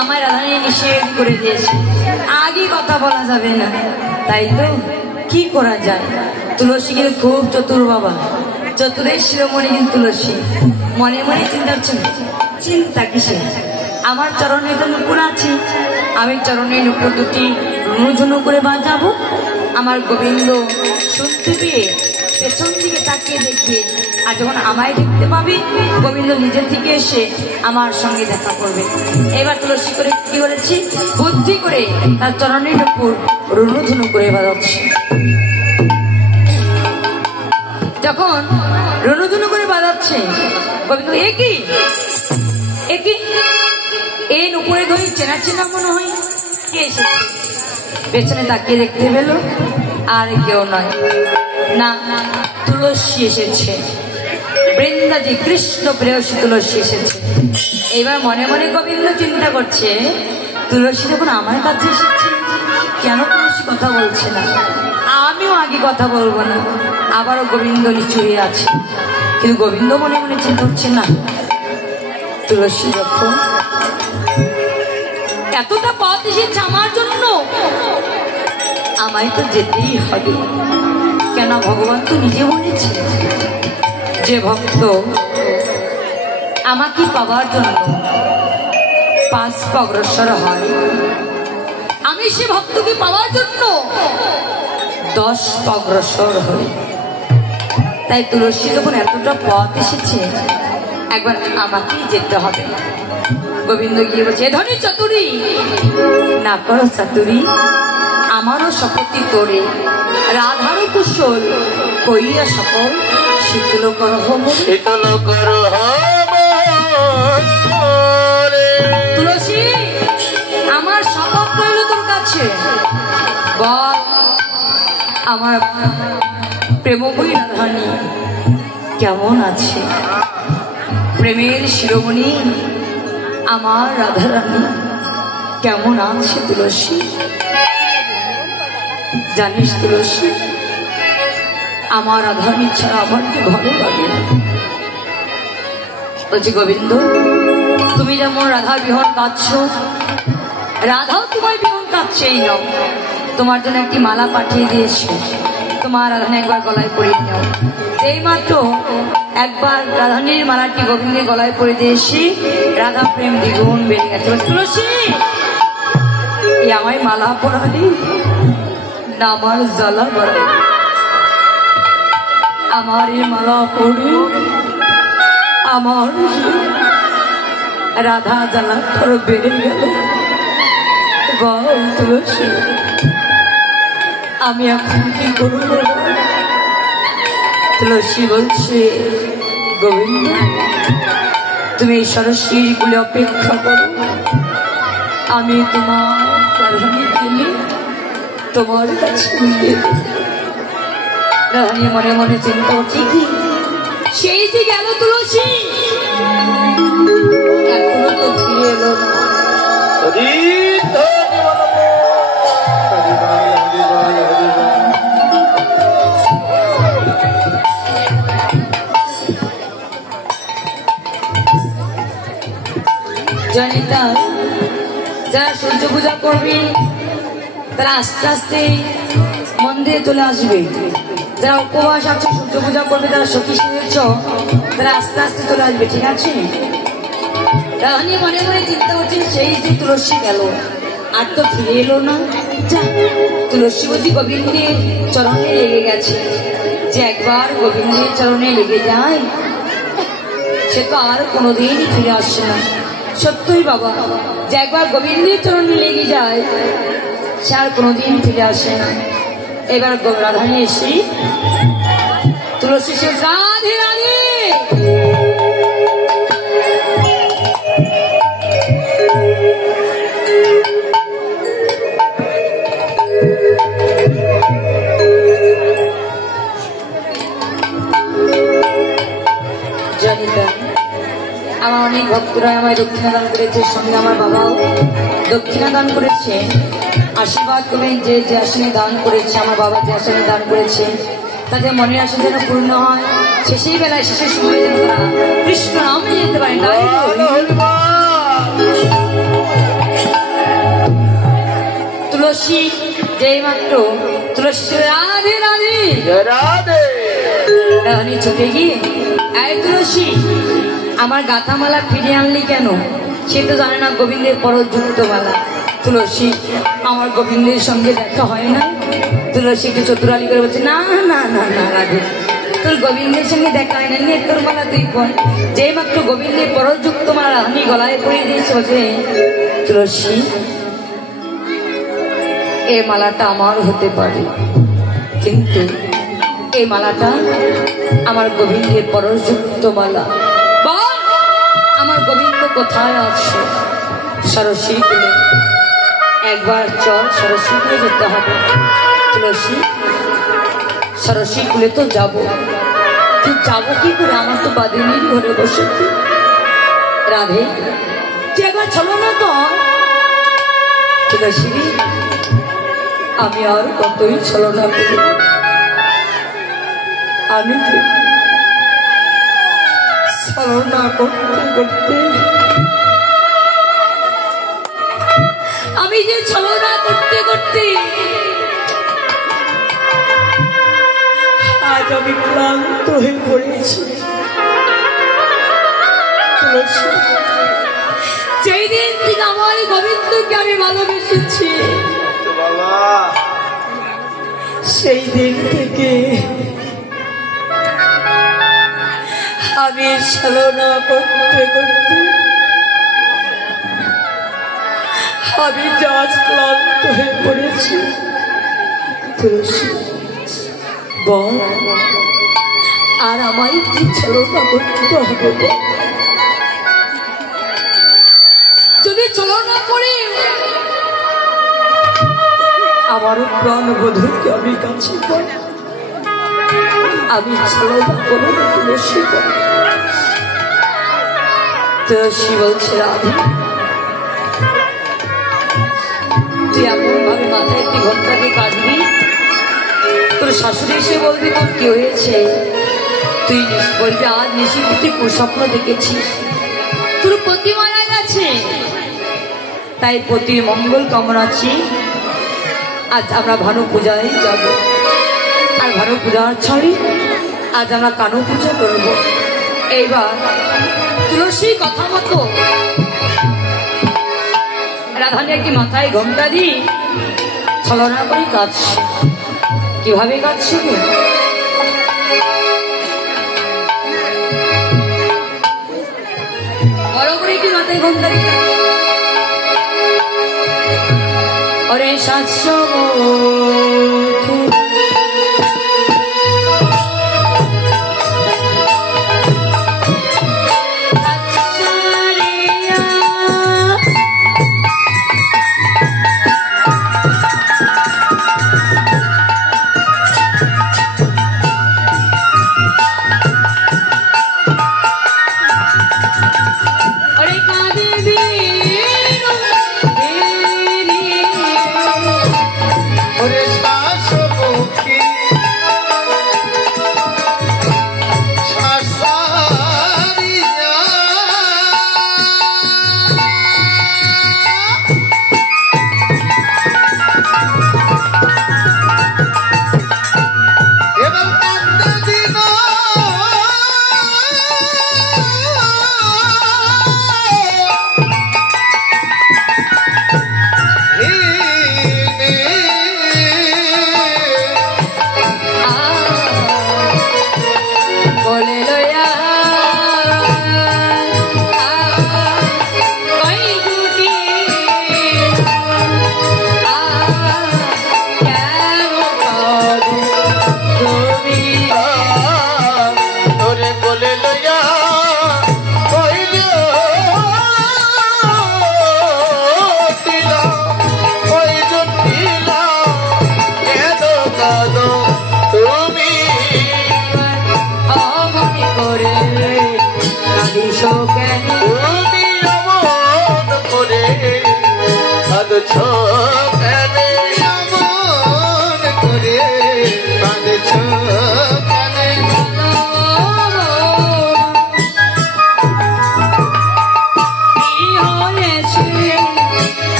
আমার রাধারানী নিষেধ করে দিয়েছে, আগে কথা বলা যাবে না। তাই তো কি করা যায়? তুলসী কিন্তু খুব চতুর বাবা, চতুরের শিরোমণি কিন্তু তুলসী। মনে মনে চিন্তা করছেন, চিন্তা কিসে, আমার চরণে তো নুপুর আছে, আমি চরণে নুপুর দুটি রুনুঝুনু করে বাজাবো। আমার গোবিন্দ শুনতে পেয়ে পেছন দিকে তাকিয়ে দেখবে, আর যখন আমায় দেখতে পাবে গোবিন্দ নিজের থেকে এসে আমার সঙ্গে দেখা করবে। এবার তুলসী করে কি করেছি, বুদ্ধি করে তার চরণের উপর রুনুঝুনু করে বাজাচ্ছে। যখন রুনুঝুনু করে বাজাচ্ছে, গোবিন্দ একই একই এই নুপুরে ধরে চেনা চেনা মনে হয়, কে এসেছে? পেছনে তাকিয়ে দেখতে পেল, আর কেউ নয়, না তুলসী এসেছে। বৃন্দাজি কৃষ্ণ প্রেয়সী তুলসী এসেছে। এবার মনে মনে গোবিন্দ চিন্তা করছে, তুলসী যখন আমার কাছে এসেছে, কেন তুলসী কথা বলছে না? আমিও আগে কথা বলবো না। আবারও গোবিন্দ নিচু হয়ে আছে, কিন্তু গোবিন্দ মনে মনে চিন্তা করছে, না তুলসী যখন এতটা পথ এসেছে আমার জন্য, আমায় তো যেতেই হবে। কেন? ভগবান তো নিজে বলেছে, যে ভক্ত আমাকে পাওয়ার জন্য 5 পা অগ্রসর হয়, আমি সে ভক্তকে পাওয়ার জন্য 10 পা অগ্রসর হই। তাই তুলসী যখন এতটা পথ এসেছে, একবার আমাকেই যেতে হবে। গোবিন্দ গিয়ে বলছে, ধনী চতুরী না করো চাতুরী, আমারও শপথি তোরে রাধার কুশল কইয়া সকল শীতল কর শীতল কর তুলসী আমার শপথ রইল তোর কাছে বল আমার প্রেমময়ী রাধারানী কেমন আছে প্রেমের শিরোমণি আমার রাধারানী কেমন আছে তুলসী জানিস তুলসী আমার রাধারানী ছাড়া আমার কি ভালো লাগে না বলছি গোবিন্দ তুমি যেমন রাধা বিহন কাঁদছ রাধাও তোমার বিহন কাঁদছেই নাও তোমার জন্য একটি মালা পাঠিয়ে দিয়েছে তোমার রাধারানী একবার গলায় পরিয়ে নাও এই মাত্র একবার রাধারানীর মালাটি গোবিন্দের গলায় পরিয়ে দিয়েছি রাধা প্রেম দ্বিগুণ বেড়ে গেছে তুলসী এই আমায় মালা পরালি না আমার জ্বালা বাড়াই আমার এই মালা পড়ে আমার রাধা জ্বালা ধরো বেড়ে গেল বল তুলসী আমি এখন কি করব তুলসী বলছে গোবিন্দ তুমি সরস্বতীর কুলে অপেক্ষা করো আমি তোমার রাধারানী কিনে তোমার কাছে নিয়ে রাধারানী মনে মনে চিন্তা করছি কি সেই যে গেল তুলসী এখনো তো ফিরে এলো না জনিতা যারা সূর্য পূজা করবে তারা আস্তে আস্তে মন্দিরে চলে আসবে যারা উপবাস আছে সূর্য পূজা করবে তারা সখী সেরেছ তারা আস্তে আস্তে চলে আসবে ঠিক আছে রানী মনে মনে চিন্তা করছে সেই যে তুলসী গেল আর তো ফিরে এলো না যা তুলসী বুঝি গোবিন্দের চরণে লেগে গেছে যে একবার গোবিন্দের চরণে লেগে যায় সে তো আর কোনোদিনই ফিরে আসছে না সত্যই বাবা যে একবার গোবিন্দের চরণে লেগে যায় সে আর কোনোদিন ফিরে আসে না এবার রাধারানী এসে তুলসী সে রাধে রাধে জনিতা আমার অনেক ভক্তরা আমায় দক্ষিণা দান করেছে সঙ্গে আমার বাবাও দক্ষিণা দান করেছে আশীর্বাদ করবেন যে যে আসনে দান করেছে আমার বাবা যে আসনে দান করেছে তাদের মনের আশা যেন পূর্ণ হয় শেষেই বেলায় শেষের সময় যেন তারা কৃষ্ণ নামে যেতে পারেন তুলসী যেই মাত্র তুলসী রাধে রাধে রাধে রাধারানী ছুটে গিয়ে এই তুলসী আমার গাঁথামালা ফিরে আনলি কেন সে তো জানে না গোবিন্দের পরযুক্ত মালা তুলসী আমার গোবিন্দের সঙ্গে দেখা হয় না তুলসী একটু চতুরালি করে বলছে না না না না রাধে তোর গোবিন্দের সঙ্গে দেখা হয় না নিয়ে তোর মালা তুই পর যে মাত্র গোবিন্দের পরযুক্ত মালা আমি গলায় পরিয়ে দিয়েছি বলছে তুলসী এই মালাটা আমার হতে পারে কিন্তু এই মালাটা আমার গোবিন্দের পরযুক্ত মালা বল আমার গোবিন্দ কোথায় আছে সরস্বতী কুলে একবার চল সরস্বতী কুলে যেতে হবে তুলসী সরস্বতী কুলে তো যাবো কিন্তু যাবো কি করে আমার তো বাদিনীর ঘরে বসে রাধে তুই একবার চলো না তো তুলসী আমি আর কতই ছলনা করি আমি ছলনা করতে করতে আমি যে ছলনা করতে করতে আজ আমি ক্লান্ত হয়ে পড়েছি যেই দিন থেকে আমার গোবিন্দকে আমি ভালোবেসেছি সেই দিন থেকে আমি ছলনা করতে করতে আমি আজ ক্লান্ত হয়ে পড়েছি তুলসী বল, আর আমায় কি ছলনা করতে হবে বল? যদি ছলনা করি আমারও প্রাণ বধূকে আমি কাছে বল, আমি ছলনা করবো না তুলসী বল। তুলসী বলছে রাধে, তুই এমন ভাবে মাথায় একটি ঘন্টাকে কাটবি, তোর শাশুড়ি এসে বলবি তোর কি হয়েছে, তুই বলবি আজ নিশিতে তুই কুস্বপ্ন দেখেছিস, তোর পতি মারা গেছে। তাই পতির মঙ্গল কামনাচ্ছি, আজ আমরা ভানু পূজায় যাব। আর ভানু পূজার ছড়ি আজ আমরা কানু পূজা করব। এইবার তুলসী কথা মতো রাধানে একটি মাথায় ঘোমটা দিই ছলনা করে কাঁদছে। কিভাবে কাঁদছে গো? বড় করে কি মাথায় ঘোমটা দিই, ওরে শাস্ত্র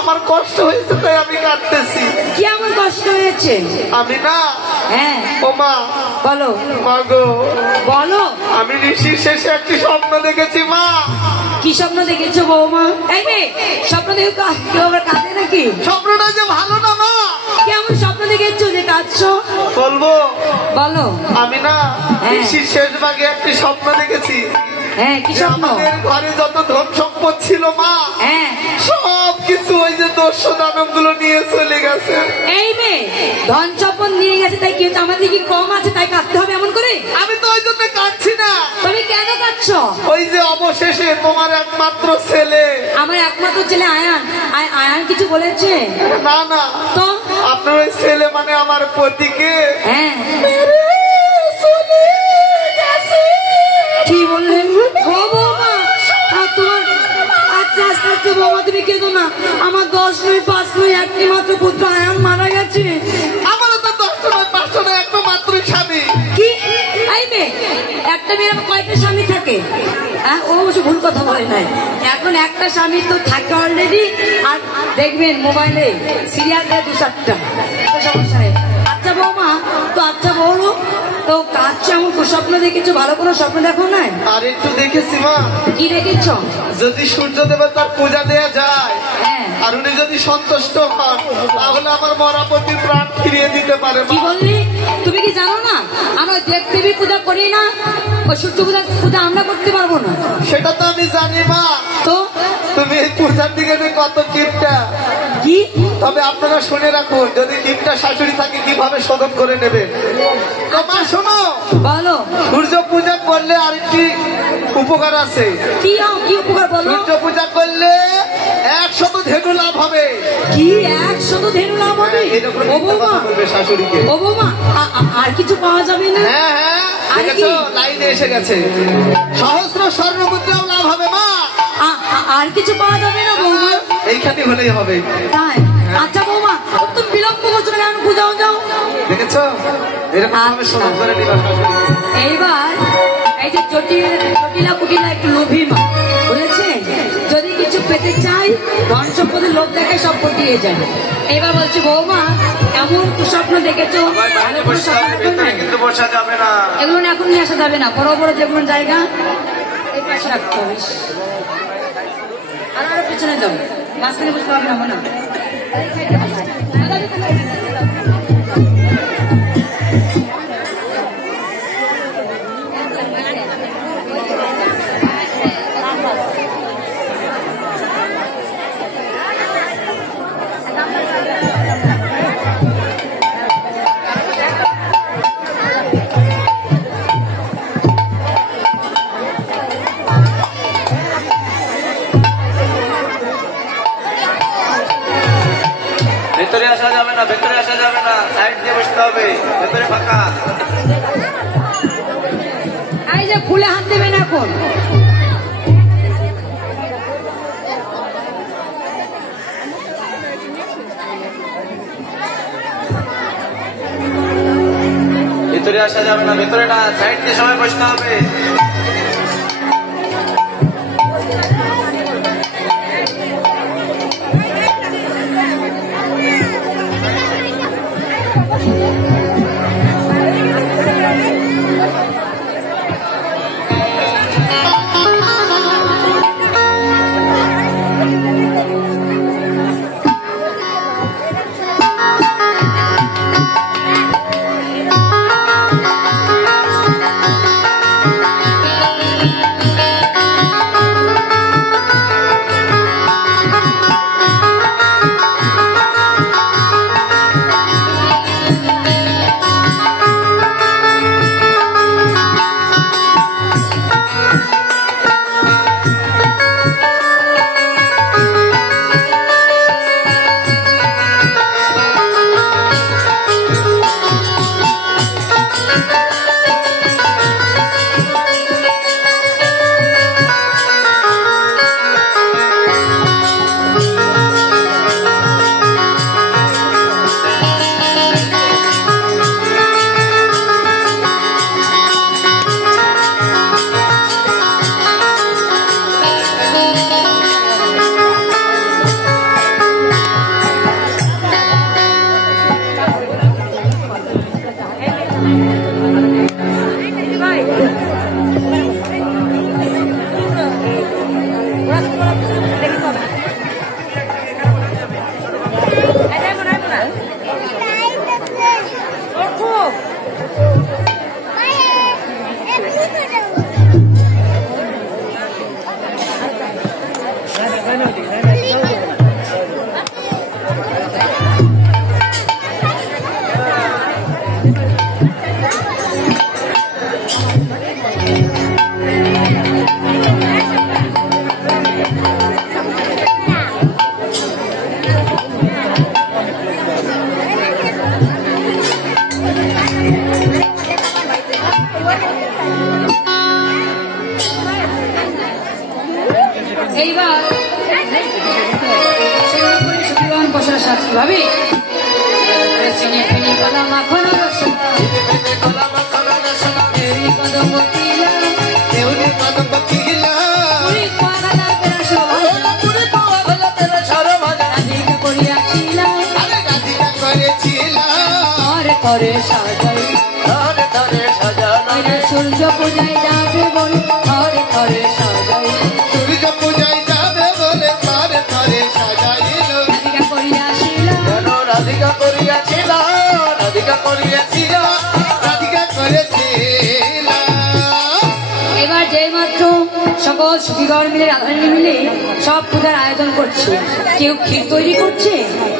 আমার কষ্ট হয়েছে তাই আমি কাঁদতেছি। কি আমার কষ্ট হয়েছে? আমি না, হ্যাঁ ও মা বলো। মা গো বলো। আমি ঋষির শেষে একটি স্বপ্ন দেখেছি মা। কি স্বপ্ন দেখেছো বৌমা? এই মেয়ে, স্বপ্ন দেখে কেউ আবার কাঁদে নাকি? স্বপ্নটা যে ভালো না মা। কেমন স্বপ্ন দেখেছো যে কাঁদছো? বলবো? বলো। আমি না শেষ ভাগে একটি স্বপ্ন দেখেছি। হ্যাঁ, কি স্বপ্ন? আমাদের ঘরে যত ধন সম্পদ ছিল মা, হ্যাঁ, সব কিছু ওই যে দস্যু দানব গুলো নিয়ে চলে গেছে। এই মেয়ে, ধন সম্পদ নিয়ে গেছে তাই কি হচ্ছে? আমাদের কি কম আছে তাই কাঁদতে হবে এমন করে? আমি তো ওই জন্য কাঁদছি না। তুমি কেন কাঁদছো? ওই যে অবশেষে তোমার একমাত্র ছেলে। আমার একমাত্র ছেলে আয়ান। আয়ান কিছু বলেছে? না না, তো আপনার ওই ছেলে মানে আমার পতিকে হ্যাঁ কি বললেন? ও বৌমা, তোমার আচ্ছা আস্তে আস্তে বৌমা, তুমি কেঁদো না। আমার 10 নয় 5 নয় একটি মাত্র পুত্র আয়ান মারা গেছে। আমারও তো 10টা নয় 5টা নয় একটা মাত্রই স্বামী। কি? এই মেয়ে, একটা মেয়ের কয়টা স্বামী থাকে? হ্যাঁ, ও অবশ্য ভুল কথা বলে নাই। এখন একটা স্বামী তো থাকে অলরেডি। আর দেখবেন মোবাইলে সিরিয়াল দেয় 2-4টা, সমস্যা নেই। আচ্ছা বৌমা, তো আচ্ছা বলো তো, কাঁদছো এমন স্বপ্ন দেখেছো? ভালো কোনো স্বপ্ন দেখো নাই? আর একটু দেখেছি মা। কি দেখেছো? যদি সূর্য দেবতার পূজা দেয়া যায়, হ্যাঁ, আর উনি যদি সন্তুষ্ট হন, তাহলে আমার মরাপতি প্রাণ ফিরিয়ে দিতে পারে। কি বললি? তুমি কি জানো না আমরা দেবদেবী পূজা করি না? ওই সূর্য পূজা আমরা করতে পারবো না। সেটা তো আমি জানি মা। তো তুমি এই পূজার দিকে যে কত কিপটা। কি? তবে আপনারা শুনে রাখুন, যদি কিপটা শাশুড়ি থাকে কিভাবে শোধন করে নেবে। তো মা শোনো, বলো। সূর্য পূজা করলে আরেকটি উপকার আছে। কি কি উপকার বলো? সূর্য পূজা করলে 100 ধেনু লাভ হবে। কি 100 ধেনু লাভ হবে? ও বৌমা, বলবে শাশুড়িকে। ও বৌমা, আর কিছু পাওয়া যাবে না? হ্যাঁ হ্যাঁ, দেখেছো লাইনে এসে গেছে। সহস্র স্বর্ণ মুদ্রাও লাভ হবে মা। আর কিছু পাওয়া যাবে না বৌমা? এইখানে হলেই হবে। তাই? আচ্ছা বৌমা, তুমি বিলম্ব করছো না, কেন? পূজাও যাও। দেখেছো এরকম ভাবে শোধন করে নিবা শাশুড়িকে। এইবার এই যে জটিলা কুটিলা একটু লোভী মা, বুঝেছেন? যদি কিছু পেতে চাই, ধন সম্পদের লোভ দেখায় সব পটিয়ে যায়। এবার বলছি বৌমা, এমন স্বপ্ন দেখেছো? ভালো করে স্বপ্ন দেখো না, এগুলো এখন নিয়ে আসা যাবে না। বড় বড় যেগুলো জায়গা এই পাশে রাখতে হবে। আর পিছনে যাও, মাঝখানে বুঝতে পারবে না। ভেতরে আসা যাবে না, ভেতরে আসা যাবে না, সাইড দিয়ে বসতে হবে, ভেতরে ফাঁকা। এই যে খুলে হাত দেবেন এখন। ভেতরে আসা যাবে না, ভেতরে না, সাইড দিয়ে সবাই বসতে হবে। এইবার পশরা সাথী ভাবি চিনি ফিনি কলা মাখন কদম করে সাজাই সূর্য পূজায় যাবে বলে ঘরে ঘরে সাজাই সূর্য পূজায় যাবে বলে ঘরে ঘরে সাজাইল রাধিকা করিয়াছিল রাধিকা করিয়াছিল রাধিকা করিয়াছিল রাধিকা করেছিল। এবার যেই মাত্র সকল সুখীগর মিলে রাধারানী মিলে সব পূজার আয়োজন করছে, কেউ ক্ষীর তৈরি করছে,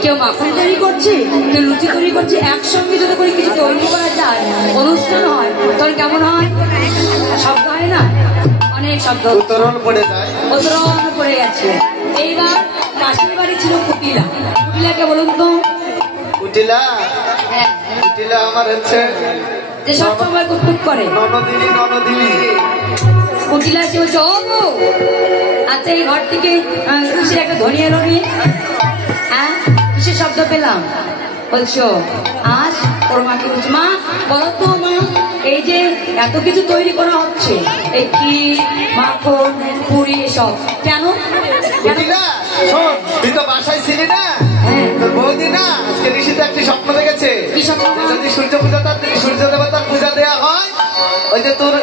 কেউ মাখন তৈরি করছে, কেউ লুচি তৈরি করছে। একসঙ্গে যদি করে কিছু তৈরি করা যায়, অনুষ্ঠান হয়, তখন কেমন হয়? শব্দ হয় না? অনেক শব্দ উত্তরণ পড়ে যায়, উত্তরণ পড়ে গেছে। এইবার পাশের বাড়ি ছিল কুটিলা। কুটিলাকে বলুন তো? কুটিলা? হ্যাঁ, কুটিলা আমার হচ্ছে যে সবসময় কুটকুট করে ননদিনী। ননদিনী কুটিলা সে বলছে, ও গো, আচ্ছা এই ঘর থেকে কিসের একটা ধ্বনি এলো রে? হ্যাঁ, কিসের শব্দ পেলাম? বলছো আজ ওর মাকে বলছি, মা বলো তো মা, এই যে এত কিছু তৈরি করা হচ্ছে, এই ক্ষীর মাখন পুরি এসব কেন? কুটিলা শোন, তুই তো বাসায় ছিলি না? তোর বৌদি না আজকে ঋষিতে একটি স্বপ্ন দেখেছে। কি স্বপ্ন? যদি সূর্য দেবতার পূজা দেওয়া হয়, ওই যে তোর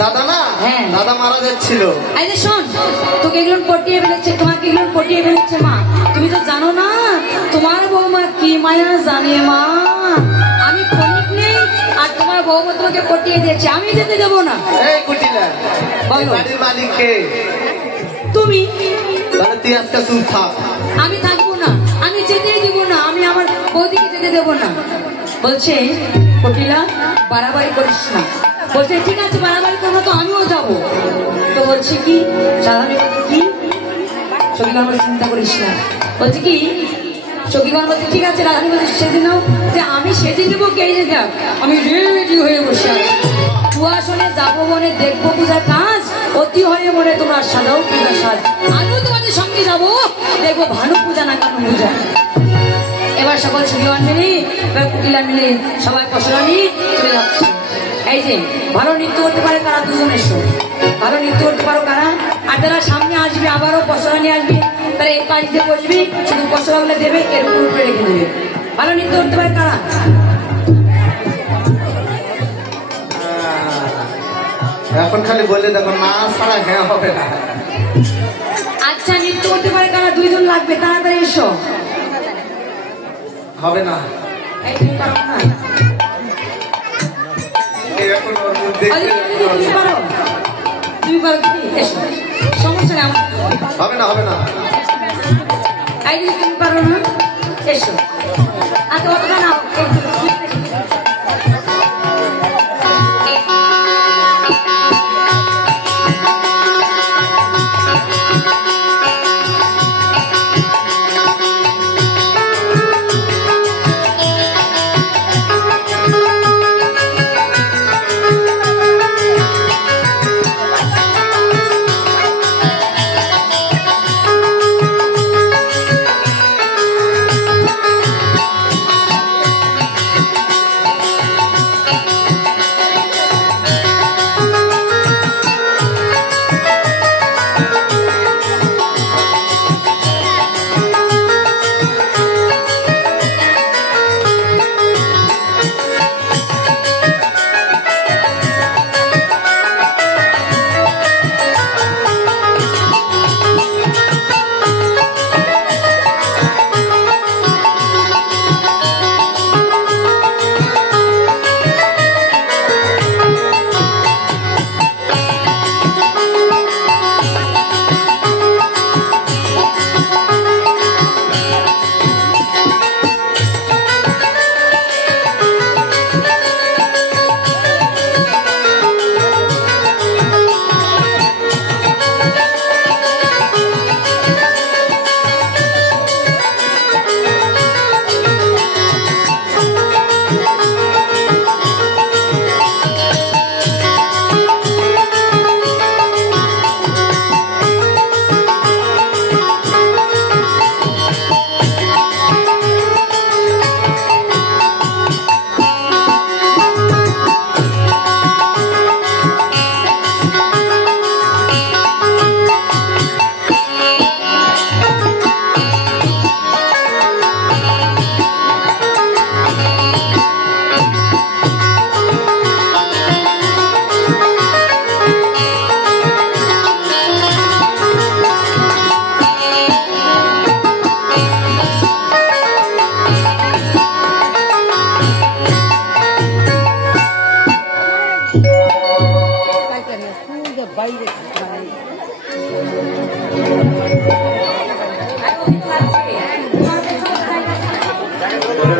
দাদা না, হ্যাঁ, দাদা মারা যাচ্ছিল। এই যে শোন, তোকে এগুলো পটিয়ে ফেলেছে, তোমাকে এগুলো পটিয়ে ফেলেছে মা। তুমি তো জানো না তোমার বৌমা কি মায়া জানে মা। আমি ক্ষণিক নেই আর তোমার বৌমা তোমাকে পটিয়ে দিয়েছে, আমি যেতে দেবো না। এই কুটিলা, বলো। বাড়ির মালিক কে? তুমি। তাহলে তুই আজকে চুপ থাক। আমি থাকবো না, আমি যেতেই দেব না, আমি আমার বৌদিকে যেতে দেবো না। বলছে কটিলা বাড়াবাড়ি করিস না। বলছে ঠিক আছে, বাড়াবাড়ি করবো তো আমিও যাবো। তো বলছে কি সাধারণ কি সখীগণ বলে চিন্তা করিস না। বলছে কি সখীগণ বলছে ঠিক আছে, রাধানী বলছে সেজে নাও। যে আমি সেজে নেবো, কে যে যাক, আমি রেডি হয়ে বসে আছি। কুয়াশনে যাবো মনে দেখবো পূজার কাজ, অতি হয়ে মনে তোমরা সাজাও পূজার সাজ। আমিও তোমাদের সঙ্গে যাবো, দেখবো ভানু পূজা না কানু পূজা। এবার সকল সুখীগণ মিলে, এবার কুটিলা মিলে সবাই পশরা নিয়ে চলে যাচ্ছে। এই যে ভালো নৃত্য করতে পারে তারা দুজন এসো, ভালো নৃত্য করতে পারো কারা? আর যারা সামনে আসবে আবারও পশরা নিয়ে আসবে, তারা এই পাশ দিয়ে বসবি, শুধু পশরা গুলো দেবে, এর উপরে রেখে দেবে। ভালো নৃত্য করতে পারে কারা? এখন খালি বলে দেখো, না ছাড়া হ্যাঁ হবে না। আচ্ছা, নৃত্য করতে পারে কারা? দুইজন লাগবে, তাড়াতাড়ি এসো। হবে না, এই তুমি পারো না? এখন ওর মধ্যে তুমি পারো? তুমি পারো কি? এসো, সমস্যা নেই আমার। হবে না, হবে না। এই যদি তুমি পারো না, এসো। আচ্ছা অতটা না,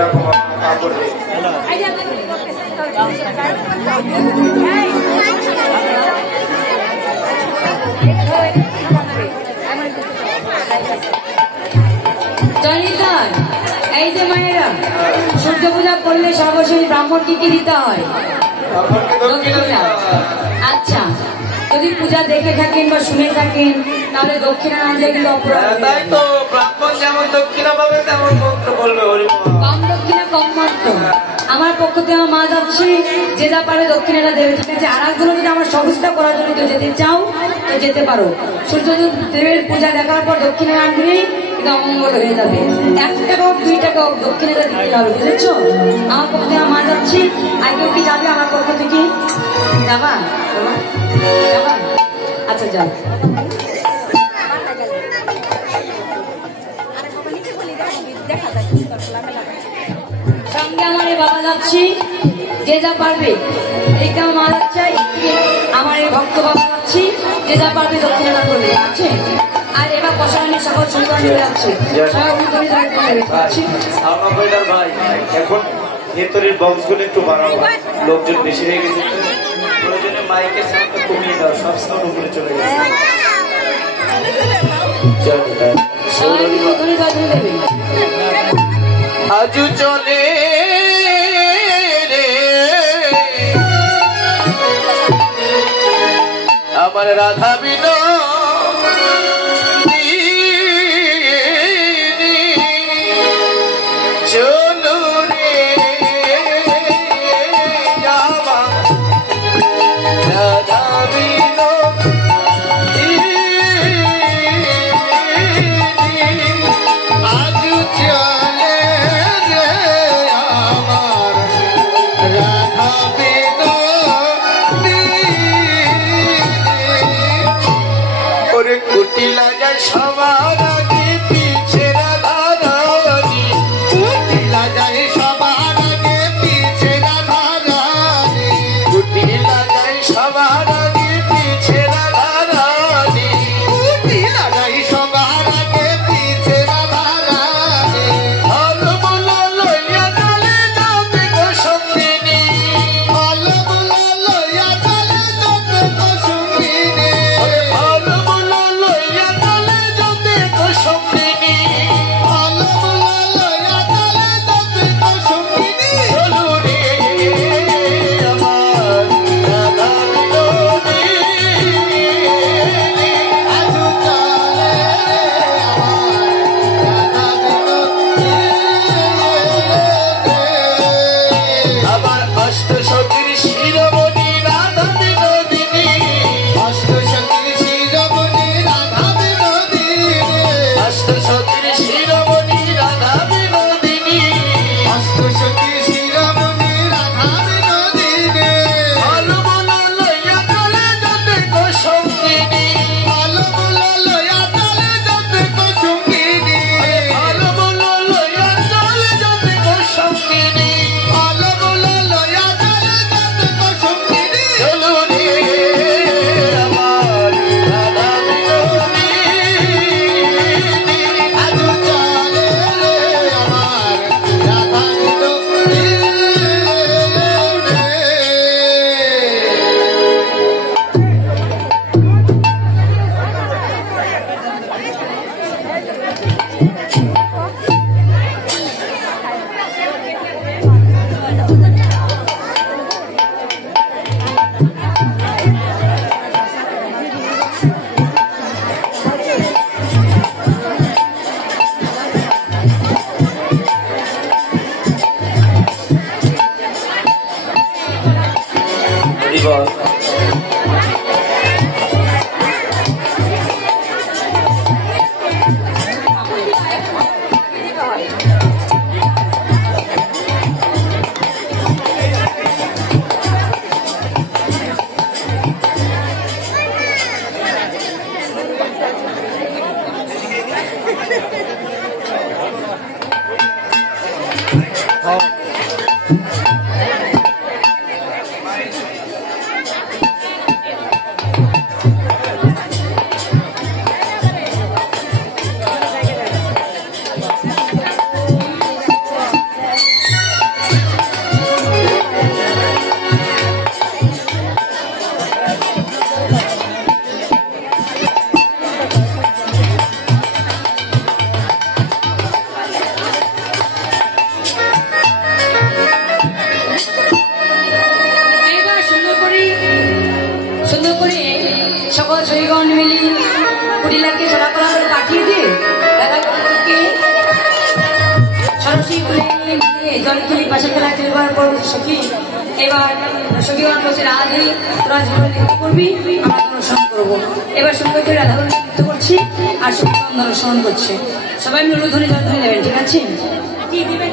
এরকম কাপড় নেই। জয়নিতাই, এই যে মায়েরা সূর্য পূজা করলে সর্বশেষ ব্রাহ্মণকে কি দিতে হয়? দক্ষিণা। আচ্ছা, যদি পূজা দেখে থাকেন বা শুনে থাকেন তাহলে দক্ষিণা না দিয়ে কিন্তু অপরাধ। তাই তো ব্রাহ্মণ যেমন দক্ষিণা পাবে তেমন মন্ত্র বলবে হরি কম দক্ষিণা কম মন্ত্র। আমার পক্ষ থেকে আমার মা যাচ্ছে, যে যা পারে দক্ষিণাটা দেবে, ঠিক আছে? আর একজন যদি আমার সহযোগিতা করার জন্য কেউ যেতে চাও তো যেতে পারো। সূর্য দেবের পূজা দেখার পর দক্ষিণা আন দিলেই কিন্তু অমঙ্গল হয়ে যাবে। 1 টাকা হোক 2 টাকা হোক দক্ষিণাটা দিতে হবে, বুঝেছ? আমার পক্ষ থেকে আমার মা যাচ্ছে। আর কেউ কি যাবে আমার পক্ষ থেকে? যাবা যাবা? আচ্ছা যাও। সঙ্গে আমার এই বাবা যাচ্ছি, যে যা পারবে। এইটা আমার মা যাচ্ছে, আমার এই ভক্ত বাবা যাচ্ছি, যে যা পারবে দক্ষিণা করবে, আছে? আর এবার প্রশাসনের সকল সুন্দর নিয়ে যাচ্ছে। ভাই এখন ভেতরের বক্সগুলো একটু বাড়াবো, লোকজন বেশি হয়ে গেছে, প্রয়োজনে মাইকের সাউন্ডটা কমিয়ে দাও, সব সাউন্ড উপরে চলে গেছে। আজু চলে রে আমার রাধা বিনো চলু রে রাধা বিনো আজু চলে রে আমার রাধা বিনো ওরে কুটিলা যায় সবার আগে পিছে রাধা রানী, কুটিলা যায় সবার আগে পিছে রাধা রানী, কুটিলা যায় সবার আগে পিছে রাধা রানী, কুটিলা যায় সবার আগে পিছে রাধা রানী। ফলমূল লইয়া চলে যাবে গো সঙ্গিনী, ফলমূল লইয়া চলে যাবে গো সঙ্গিনী, ফলমূল লইয়া চলে যাবে গো সঙ্গিনী, ফলমূল লইয়া চলে যাবে গো সঙ্গিনী। চলু রে আমার রাধা বিনোদিনী, আজু চলে আমার অষ্টসখীর শিরোমণি রাধা বিনোদিনী, অষ্টসখীর শিরোমণি রাধা বিনোদিনী, অষ্টসখীর শিরোমণি রাধা বিনোদিনী, অষ্টসখীর শিরোমণি রাধা বিনোদিনী। ফলমূল লইয়া চলে যাবে গো সঙ্গিনী, ফলমূল লইয়া চলে যাবে গো সঙ্গিনী, ফলমূল লইয়া চলে যাবে গো সঙ্গিনী, ফলমূল লইয়া চলে যাবে গো সঙ্গিনী। চলু রে আমার রাধা বিনোদিনী, আজু চলে রে আমার রাধা বিনোদিনী। হরি বল। পাঠিয়ে দিয়ে দাদাকে সরস্বতী খুলে নিয়ে জল তুলি পাশে খেলা খেলবার পর সখী এবার সখীগণ বলছে রাধে তোরা জীবনে নৃত্য করবি আমরা অনুসরণ করবো। এবার সঙ্গে করে রাধা নৃত্য করছি আর সখীগণ অনুসরণ করছে। সবাই মিলে উলুধ্বনি জলধ্বনি দেবেন, ঠিক আছে? কি দিবেন?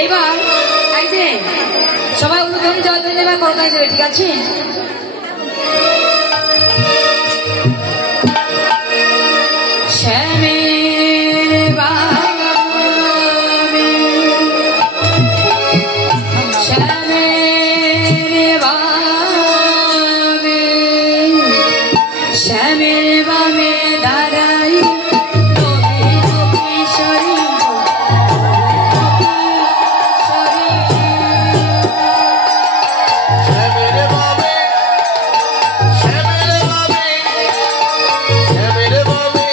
এইবার এই যে সবাই উলুধ্বনি জলধ্বনি দেবে, করতালি দেবে, ঠিক আছে? শ্যামের বামে শ্যামের বামে শ্যামের বামে দাঁড়াই শ্যামের বামে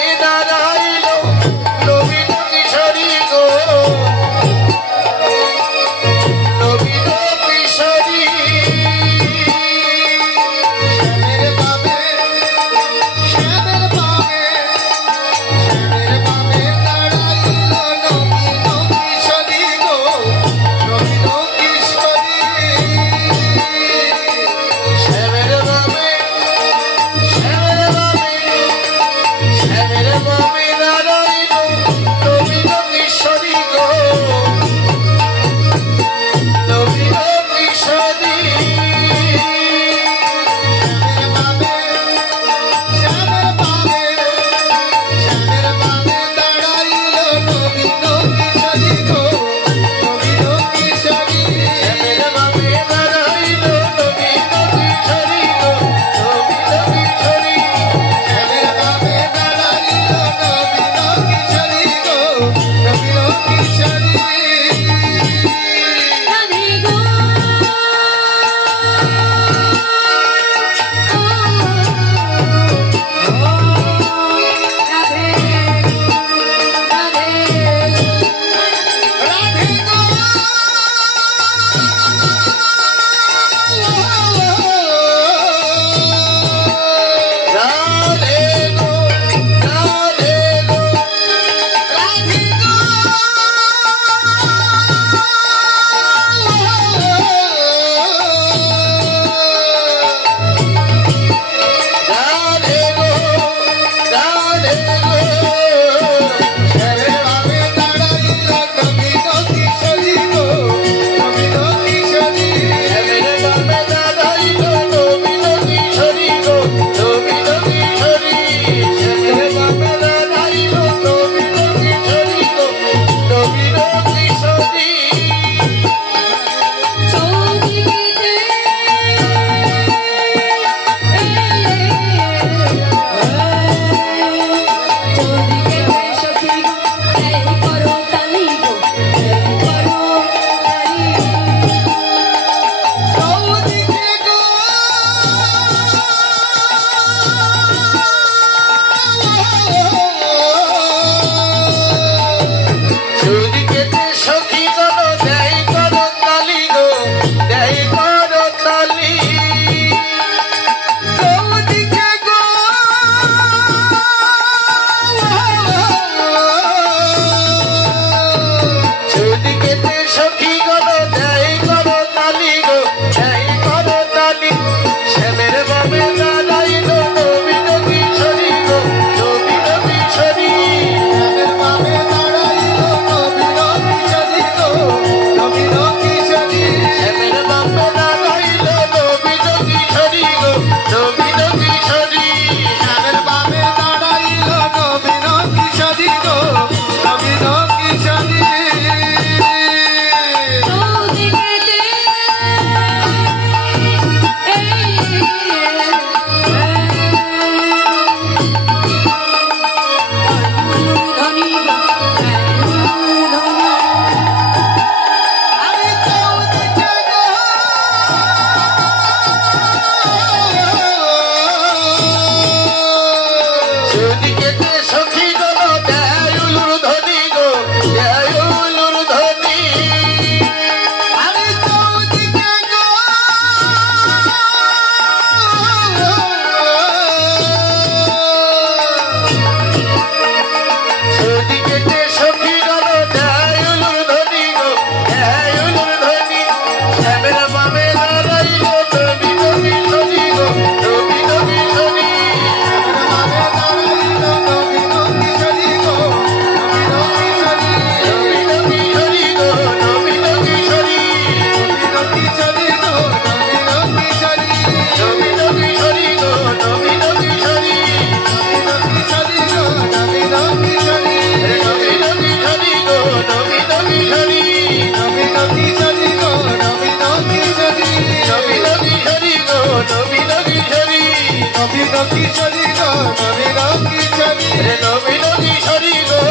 কিশোরী গো নবীন কিশোরী রে নবীন কিশোরী গো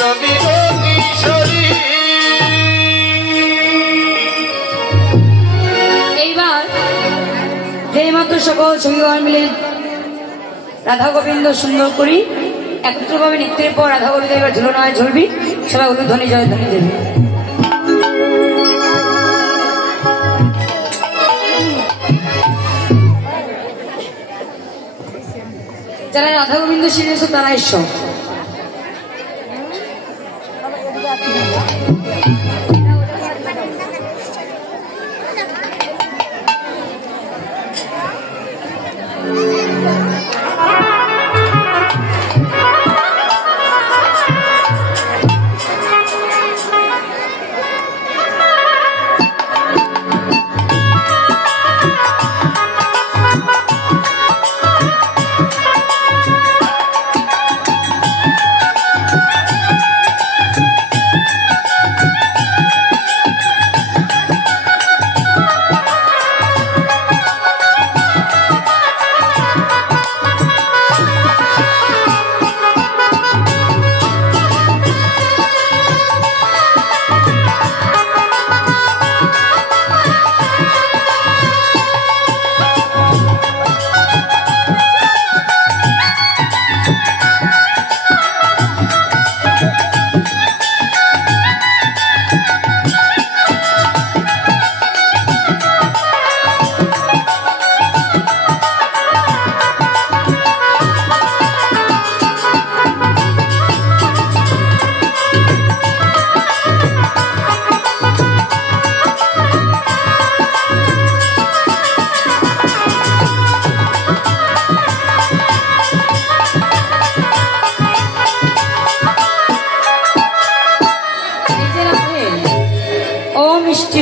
নবীন কিশোরী। এইবার যে মাত্র সকল সঙ্গীগণ মিলে রাধা গোবিন্দ সুন্দর করি একত্রভাবে নৃত্যের পর রাধা গোবিন্দ এবার ঝুলনায় ঝুলবি, সবাই উলুধ্বনি জয়ধ্বনি দেবে। যারা রাধা গোবিন্দ শিখেছো তারা এসো।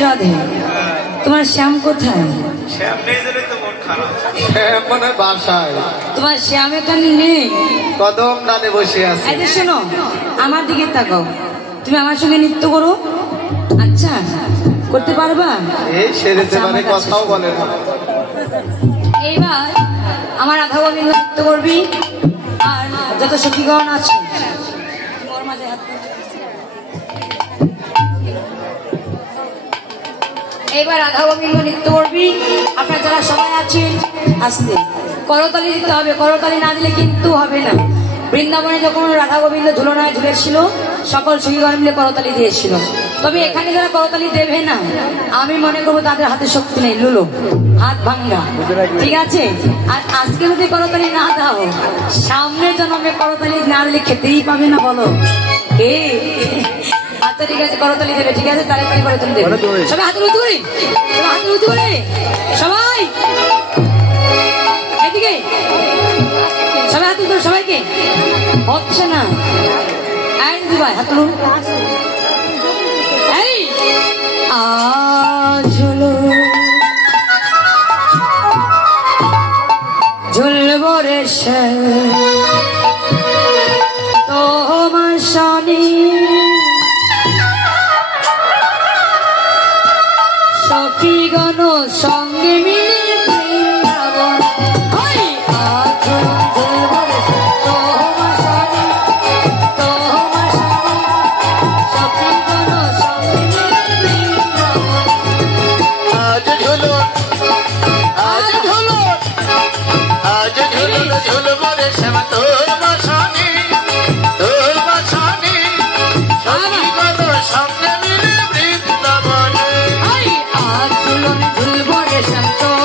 রাধে, তোমার শ্যাম কোথায়? শ্যাম নেই জেনে তো মন খারাপ। শ্যাম মনে বাসায়। তোমার শ্যাম এখানে নেই, কদম ডালে বসে আছে। এই যে শোনো, আমার দিকে তাকাও, তুমি আমার সঙ্গে নৃত্য করো। আচ্ছা, করতে পারবা? এই সেরেতে মানে কথাও বলে না। এইবার আমার রাধা গোবিন্দ নৃত্য করবি, আর যত সখীগণ আছে এইবার রাধা গোবিন্দ নৃত্য করবি। আপনারা যারা সবাই আছেন আসতে করতালি দিতে হবে, করতালি না দিলে কিন্তু হবে না। বৃন্দাবনে যখন রাধা গোবিন্দ ঝুলনায় ঝুলেছিল সকল সখীগণ মিলে করতালি দিয়েছিল, তবে এখানে যারা করতালি দেবে না আমি মনে করবো তাদের হাতে শক্তি নেই, লুলো হাত ভাঙ্গা, ঠিক আছে? আর আজকে যদি করতালি না দাও সামনে জন্মে করতালি না দিলে খেতেই পাবে না, বলো কে? আচ্ছা ঠিক আছে, করতালি দেবে, ঠিক আছে? তাড়াতাড়ি করতালি দেবে, সবাই হাত উঁচু করে, সবাই হাত উঁচু করে, সবাই এদিকে সবাই হাত উঁচু, সবাইকে হচ্ছে না। এই দিদি ভাই হাত তুলুন। এই আজ হলো ঝুলব রে তোমার শনি সখীগণ সঙ্গে মিলে বৃন্দাবন। আজ ঝুলব রে তোমার শনি, তোমার শনি সখীগণ সঙ্গে মিলে বৃন্দাবন। আজ ঝুলো, আজ ঝুলো, আজ ঝুলো ঝুলব রে শ্যাম তোর বাসানি, তোর বাসানি সখীগণ সঙ্গে মিলে বৃন্দাবনে। আজ ঝুলন ঝুলব রে শ্যাম তোর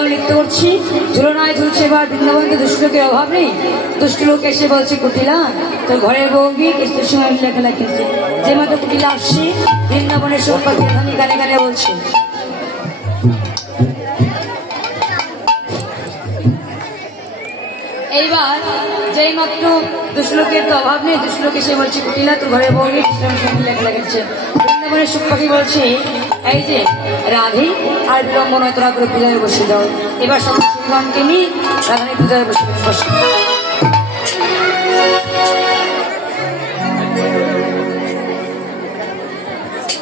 কেবল নৃত্য করছি, ঝুলনায় ঝুলছে এবার বৃন্দাবনকে দুষ্ট লোকের অভাব নেই। দুষ্ট লোক এসে বলছে কুটিলা তোর ঘরের বউকে কিস্তির সময় লেখালা কিনছে। যে মাত্র কুটিলা আসছে বৃন্দাবনের সম্পর্কে ধানি গানে গানে বলছে। এইবার যেই মাত্র দুশ্লোকের তো অভাব নেই, দুশ্লোক এসে বলছে কুটিলা তোর ঘরের বউকে কিস্তির সময় লেখা লাগাচ্ছে। বৃন্দাবনের সুখ পাখি বলছে এই যে রাধে আর বিলম্ব নয়, তোরা করে পূজায় বসে যাও। এবার সব শ্রীগণকে নিয়ে রাধানী পূজায় বসে বসে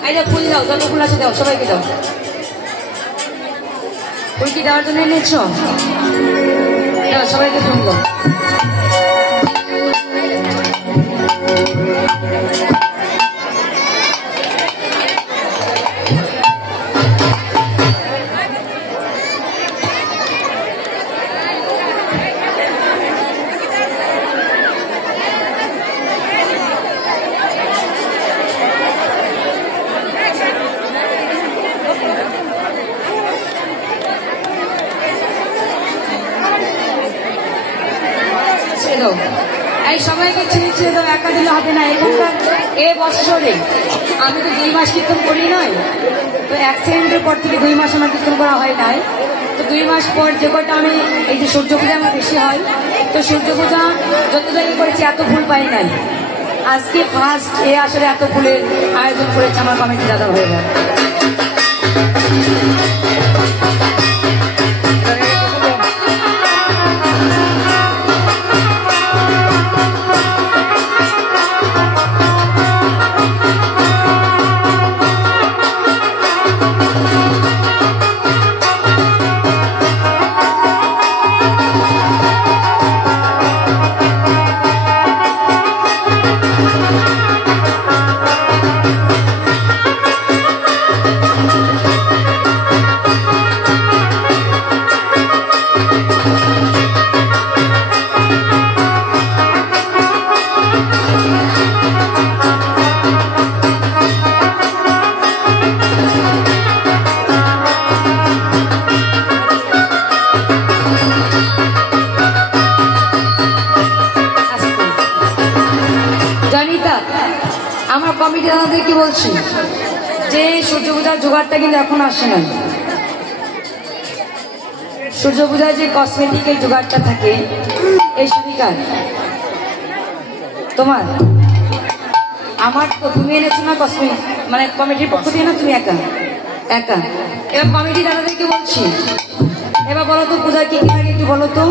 এই যে ফুল দাও, যত ফুল আছে দাও, সবাইকে দাও। ফুল কি দেওয়ার জন্য এনেছ? দাও, সবাইকে ফুল দাও। এই সবাইকে ছেড়ে ছেড়ে দাও, একা দিলে হবে না। এখানকার এ বৎসরে আমি তো 2 মাস কীর্তন করি নাই, তো অ্যাক্সিডেন্টের পর থেকে 2 মাস আমার কীর্তন করা হয় নাই। তো 2 মাস পর যে কটা আমি এই যে সূর্য পূজা আমার বেশি হয়, তো সূর্য পূজা যত জায়গায় করেছি এত ফুল পাই নাই। আজকে ফার্স্ট এ আসলে এত ফুলের আয়োজন করেছে আমার কমিটি দাদা ভাইরা। আমরা কমিটি দাদাদেরকে বলছি যে সূর্য পূজার জোগাড়টা কিন্তু এখন আসে না। সূর্য পূজায় যে কসমেটিক এই জোগাড়টা থাকে, এই শাড়িকার তোমার আমার তো তুমি এনেছো না কসমেটিক, মানে কমিটির পক্ষ দিয়ে না, তুমি একা একা। এবার কমিটি দাদাদেরকে বলছি, এবার বলো তো পূজার কি কি লাগে একটু বলো তো।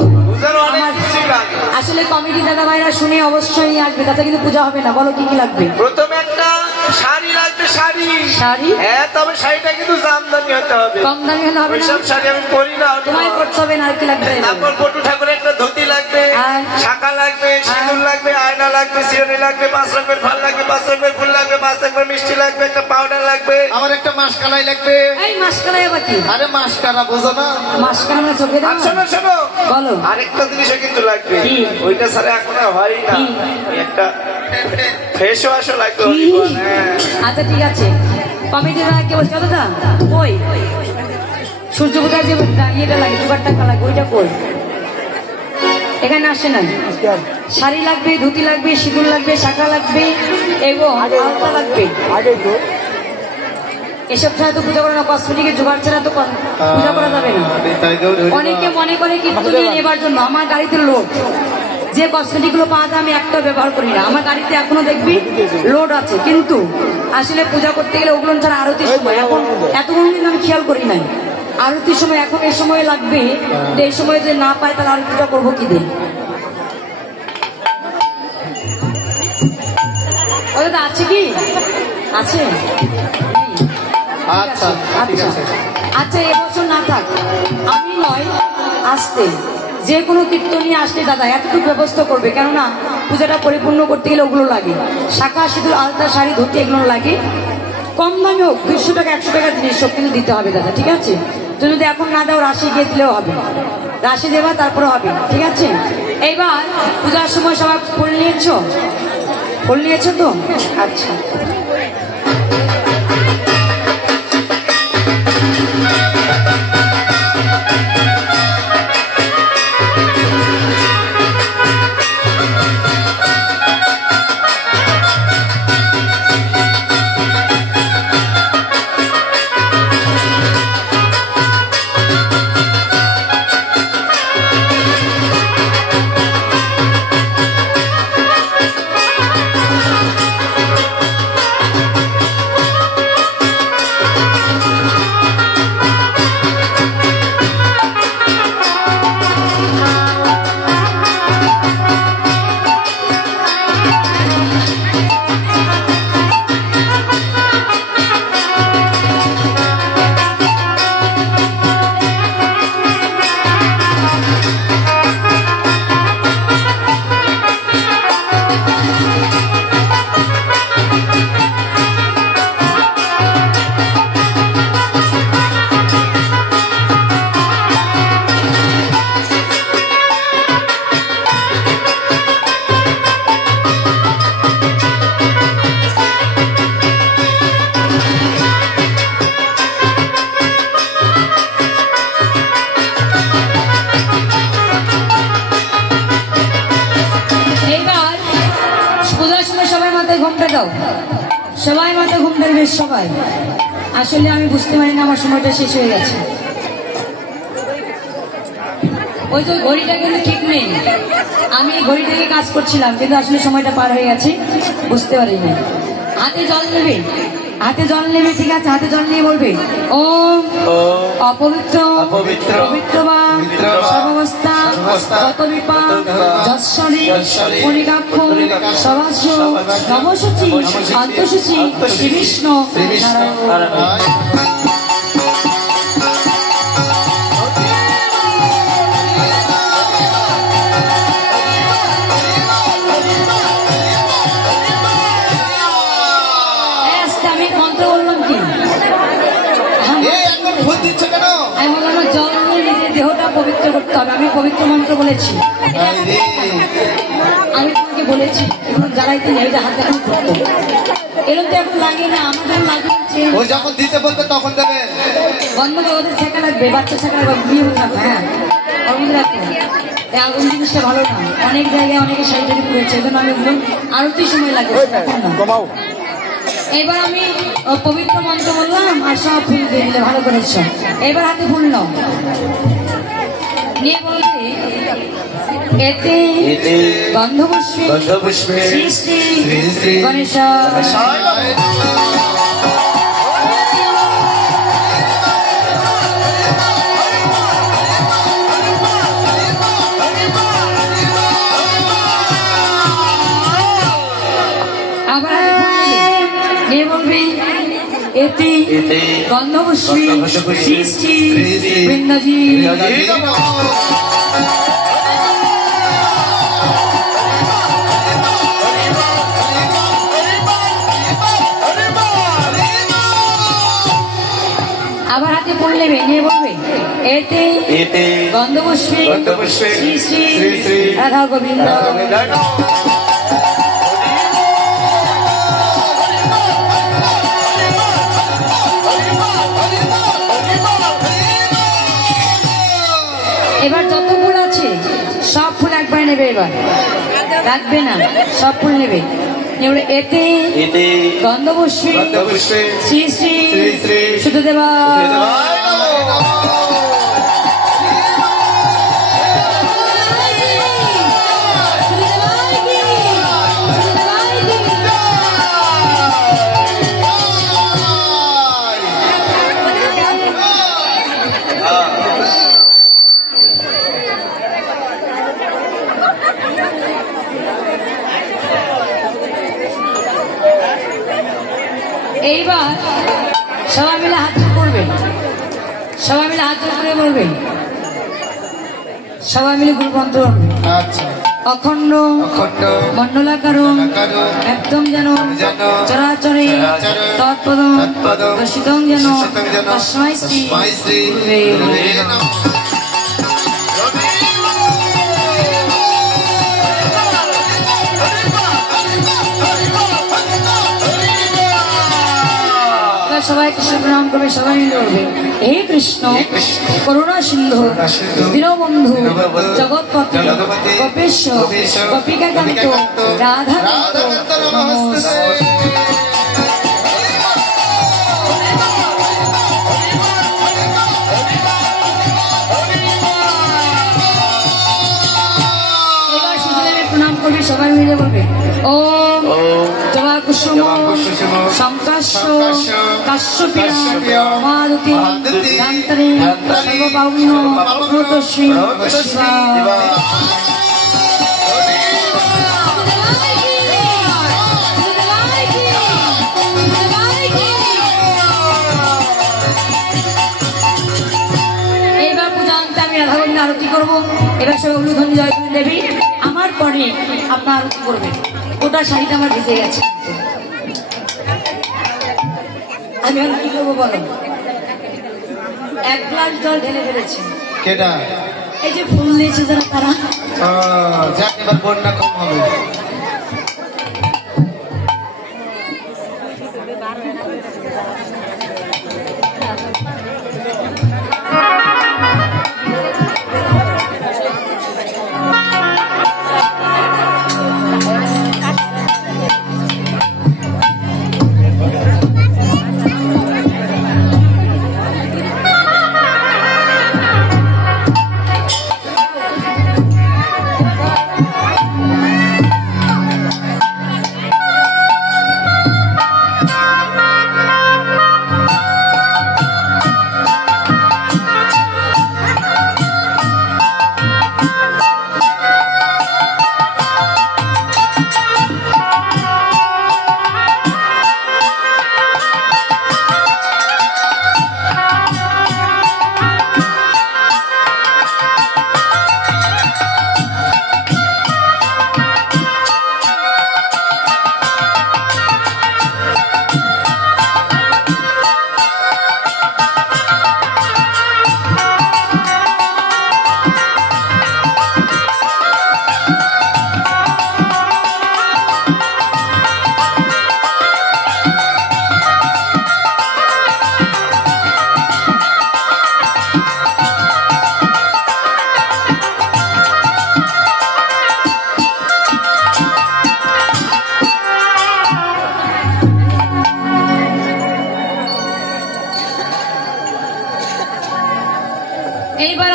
আসলে কমিটি দাদা ভাইরা শুনে অবশ্যই আসবে, তাতে কিন্তু পূজা হবে না। বলো কি কি লাগবে। প্রথমে একটা শাড়ি লাগবে। শাড়ি শাড়ি? হ্যাঁ, তবে শাড়িটা কিন্তু দামি হতে হবে। কম দামি হলে হবে না। সব শাড়ি আমি পরি না, তোমায় করতে হবে না। আর কি লাগবে? তারপর পটু ঠাকুরের একটা ধুতি লাগবে, শাঁখা লাগবে, সিঁদুর লাগবে, আয়না লাগবে, শিরোনি লাগবে, 5 রকমের ফল লাগবে, 5 রকমের ফুল লাগবে, 5 রকমের মিষ্টি লাগবে, একটা পাউডার লাগবে, আমার একটা মাসকালাই লাগবে। এই মাসকালাই আবার কি? আরে মাসকারা বোঝো না? মাসকারা মানে চোখে দাও। শোনো শোনো, বলো। আরেকটা জিনিসও কিন্তু লাগবে, ওইটা ছাড়া এখন আর হয় না। একটা ফেস ওয়াশও লাগবে। আচ্ছা ঠিক আছে, কমিটি দাদাকে বলছি দাদা ওই সূর্য পূজার যে ইয়েটা লাগে, জোগাড়টা লাগে, ওইটা কই? এখানে আসে না। শাড়ি লাগবে, ধুতি লাগবে, সিঁদুর লাগবে, শাঁখা লাগবে এবং আলতা লাগবে। এসব ছাড়া তো পূজা করে না। কসমেটিকের জোগাড় ছাড়া তো পূজা করা যাবে না। অনেকে মনে করে কীর্তন নিয়ে নেবার জন্য। আমার গাড়িতে লোড, যে কসমেটিক গুলো পাওয়া যায় আমি একটা ব্যবহার করি না। আমার গাড়িতে এখনো দেখবি লোড আছে, কিন্তু আসলে পূজা করতে গেলে ওগুলো ছাড়া আরতির সময় এখন এতগুলো দিন আমি খেয়াল করি নাই। আরতির সময় এখন এই সময় লাগবে, এই সময় যদি না পাই তাহলে আরতিটা করবো কি দিয়ে? ওটা আছে কি? আছে। আচ্ছা আচ্ছা আচ্ছা, এবছর না থাক, আমি নয় আসতে যে কোনো কীর্তনী আসলে দাদা এতটুকু ব্যবস্থা করবে, কেননা পূজাটা পরিপূর্ণ করতে গেলে ওগুলো লাগে। শাঁখা, সিঁদুর, আলতা, শাড়ি, ধুতি এগুলো লাগে। কম দামে হোক, 200 টাকা 100 টাকার জিনিস সব কিন্তু দিতে হবে দাদা, ঠিক আছে? তুমি যদি এখন না দাও রাশি গিয়ে দিলেও হবে, রাশি দেবা তারপরে হবে, ঠিক আছে? এইবার পূজার সময় সবাই ফুল নিয়েছো? ফুল নিয়েছো তো? আচ্ছা, সবাই মাথা ঘুম ধরবে সবাই। আসলে আমি বুঝতে পারি না আমার সময়টা শেষ হয়ে গেছে। ওই তো ঘড়িটা কিন্তু ঠিক নেই, আমি ঘড়ি থেকে কাজ করছিলাম কিন্তু আসলে সময়টা পার হয়ে গেছে, বুঝতে পারিনি। হাতে জল নেবে, হাতে জল নেবে, ঠিক আছে, হাতে জল নিয়ে বলবে ও অপবিত্র পবিত্র বা সর্বাবস্থা গত বিপাক যশ্বরী কণিকাক্ষ সভাস্য নবসূচি আন্তঃসূচি শ্রী বিষ্ণু নারায়ণ। আমি বললাম জল নিয়ে নিজের দেহটা পবিত্র করতে হবে, আমি পবিত্র মন্ত্র বলেছি, আমি তোমাকে বলেছি এগুলো জ্বালাইতে নেই, হাত এখন করতো এরকম তো এখন লাগে না, আমাদের লাগছে ওই যখন দিতে বলবে তখন দেবে, বন্ধ করে ওদের ছেঁকা লাগবে, বাচ্চা ছেঁকা লাগবে, বিয়ে থাকবে। হ্যাঁ ওর মধ্যে রাখো, আগুন জিনিসটা ভালো না, অনেক জায়গায় অনেকে শাড়ি পড়েছে, এই জন্য আমি আরো তুই সময় লাগবে না। এবার আমি পবিত্র মন্ত্র বললাম আর সব ফুল দিয়ে দিলে, ভালো করেছ। এবার হাতে ফুল নাও, নিয়ে বলবে এতে গন্ধপুষ্পে শ্রী শ্রী গণেশ। আবার নিয়ে বলবি এতে গন্ধপুষ্পে শ্রী শ্রী বৃন্দাজি। আবার হাতে ফুল নেবে, নিয়ে বলবে এতে গন্ধপুষ্পে শ্রী শ্রী রাধা গোবিন্দ। এবার যত ফুল আছে সব ফুল একবার নেবে, এবার রাখবে না, সব ফুল নেবে। এতে গন্ধপুষ্পে শ্রী শ্রী সুতদেবা। এইবার সবাই মিলে হাত জোর করবে, সবাই মিলে হাত জোর করে বলবে, সবাই মিলে গুরুমন্ত্র বলবে অখণ্ড মণ্ডলাকার একদম যেন চরাচরে তৎপদ দর্শিতং যেন তস্মৈ শ্রী গুরুবে নমঃ। সবাই কৃষ্ণ প্রণাম করবে, সবাই মিলে বলবে হে কৃষ্ণ করুণা সিন্ধু দীনবন্ধু জগৎপতি গোপেশ্বর গোপিকাকান্ত রাধাকান্ত নমস্তে। এবার সুতরাং প্রণাম করবে, সবাই মিলে বলবে ওম জবা কুসুম শঙ্কাশ্য কাশ্যপীয় মারুতি ধান্তরে সর্বপাউন্য ভূতশ্রী শিবা। এইবার পূজান্তে আমি রাধা গোবিন্দ আরতি করবো। এবার সবাই উলুধ্বনি জয় দেবী, আমার পরে আপনার আরতি করবেন। ওটা শাড়িটা আমার ভিজে গেছে, আমি আর কি করবো বলো, এক গ্লাস জল ঢেলে ফেলেছি। কেডা? এই যে ফুল দিয়েছে যারা তারা। যাক এবার বন্যা কম হবে।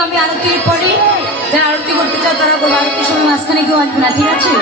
আমি আরতির পরে যারা আরতি করতে চাও তারা করবো, আরতির সময় মাঝখানে কেউ আসবে না, ঠিক আছে?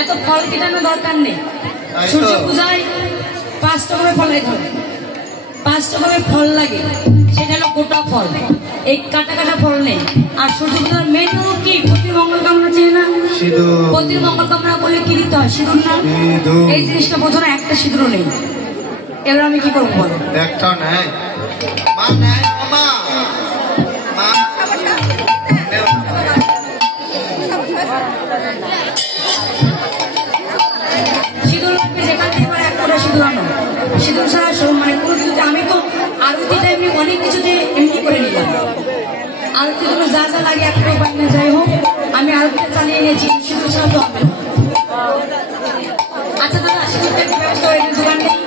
এত ফল কেটানো দরকার নেই। সূর্য পূজায় 5 রকমের ফল লাগে, 5 রকমের ফল লাগে, সেটা হলো গোটা ফল, এই কাটা কাটা ফল নেই। আর সূর্য পূজার মেন কি? প্রতি মঙ্গল কামনা চেয়ে না, প্রতি মঙ্গল কামনা করলে কি দিতে হয়? সিঁদুর না? এই জিনিসটা বোঝো না, একটা সিঁদুরও নেই। এবার আমি কি করবো বলো? একটা নেই, মা নাই মা মা সিঁদুর লাগবে যেখান থেকে এক করে সিঁদুর আনো। সিঁদুর ছাড়া মানে কোনো কিছুতে আমি তো আরতিটা এমনি অনেক কিছুতে এমনি করে নিলাম। আরতির জন্য যা যা লাগে একটা উপায় না, যাই হোক আমি আরতিটা চালিয়ে নিয়েছি, সিঁদুর ছাড়া তো হবে না। আচ্ছা দাদা, সিঁদুরটা একটু ব্যবস্থা হয়ে দোকান নেই,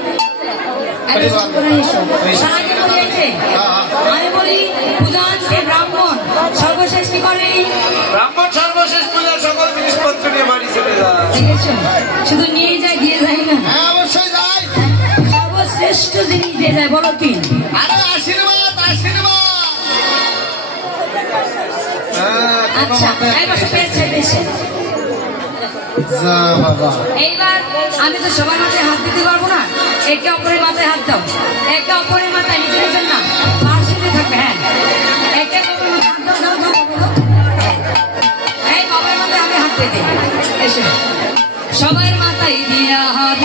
আমি বলি পূজান এ ব্রাহ্মণ সর্বশেষ কি করে? ব্রাহ্মণ সর্বশেষ পূজা সকল জিনিসপত্র নিয়ে বাড়ি চলে যায়। শুধু নিয়ে যায়, দিয়ে যায় না? অবশ্যই যাই। সর্বশ্রেষ্ঠ জিনিস দিয়ে যায়, বলো কি? আরে আশীর্বাদ আশীর্বাদ। আচ্ছা এইবার পেয়েছে পেয়েছে। এইবার আমি তো সবার মাথায় হাত দিতে পারবো না, একে অপরের মাথায় হাত দাও। একে অপরের মাথায়, নিজের নিজের না, পার্শ্বে থাকবে। হ্যাঁ, একে অপরের মাথায় হাত দাও, দাও দাও দাও। এই বাবার মাথায় আমি হাত দিয়ে দিই। এসে সবার মাথায় দিয়া হাত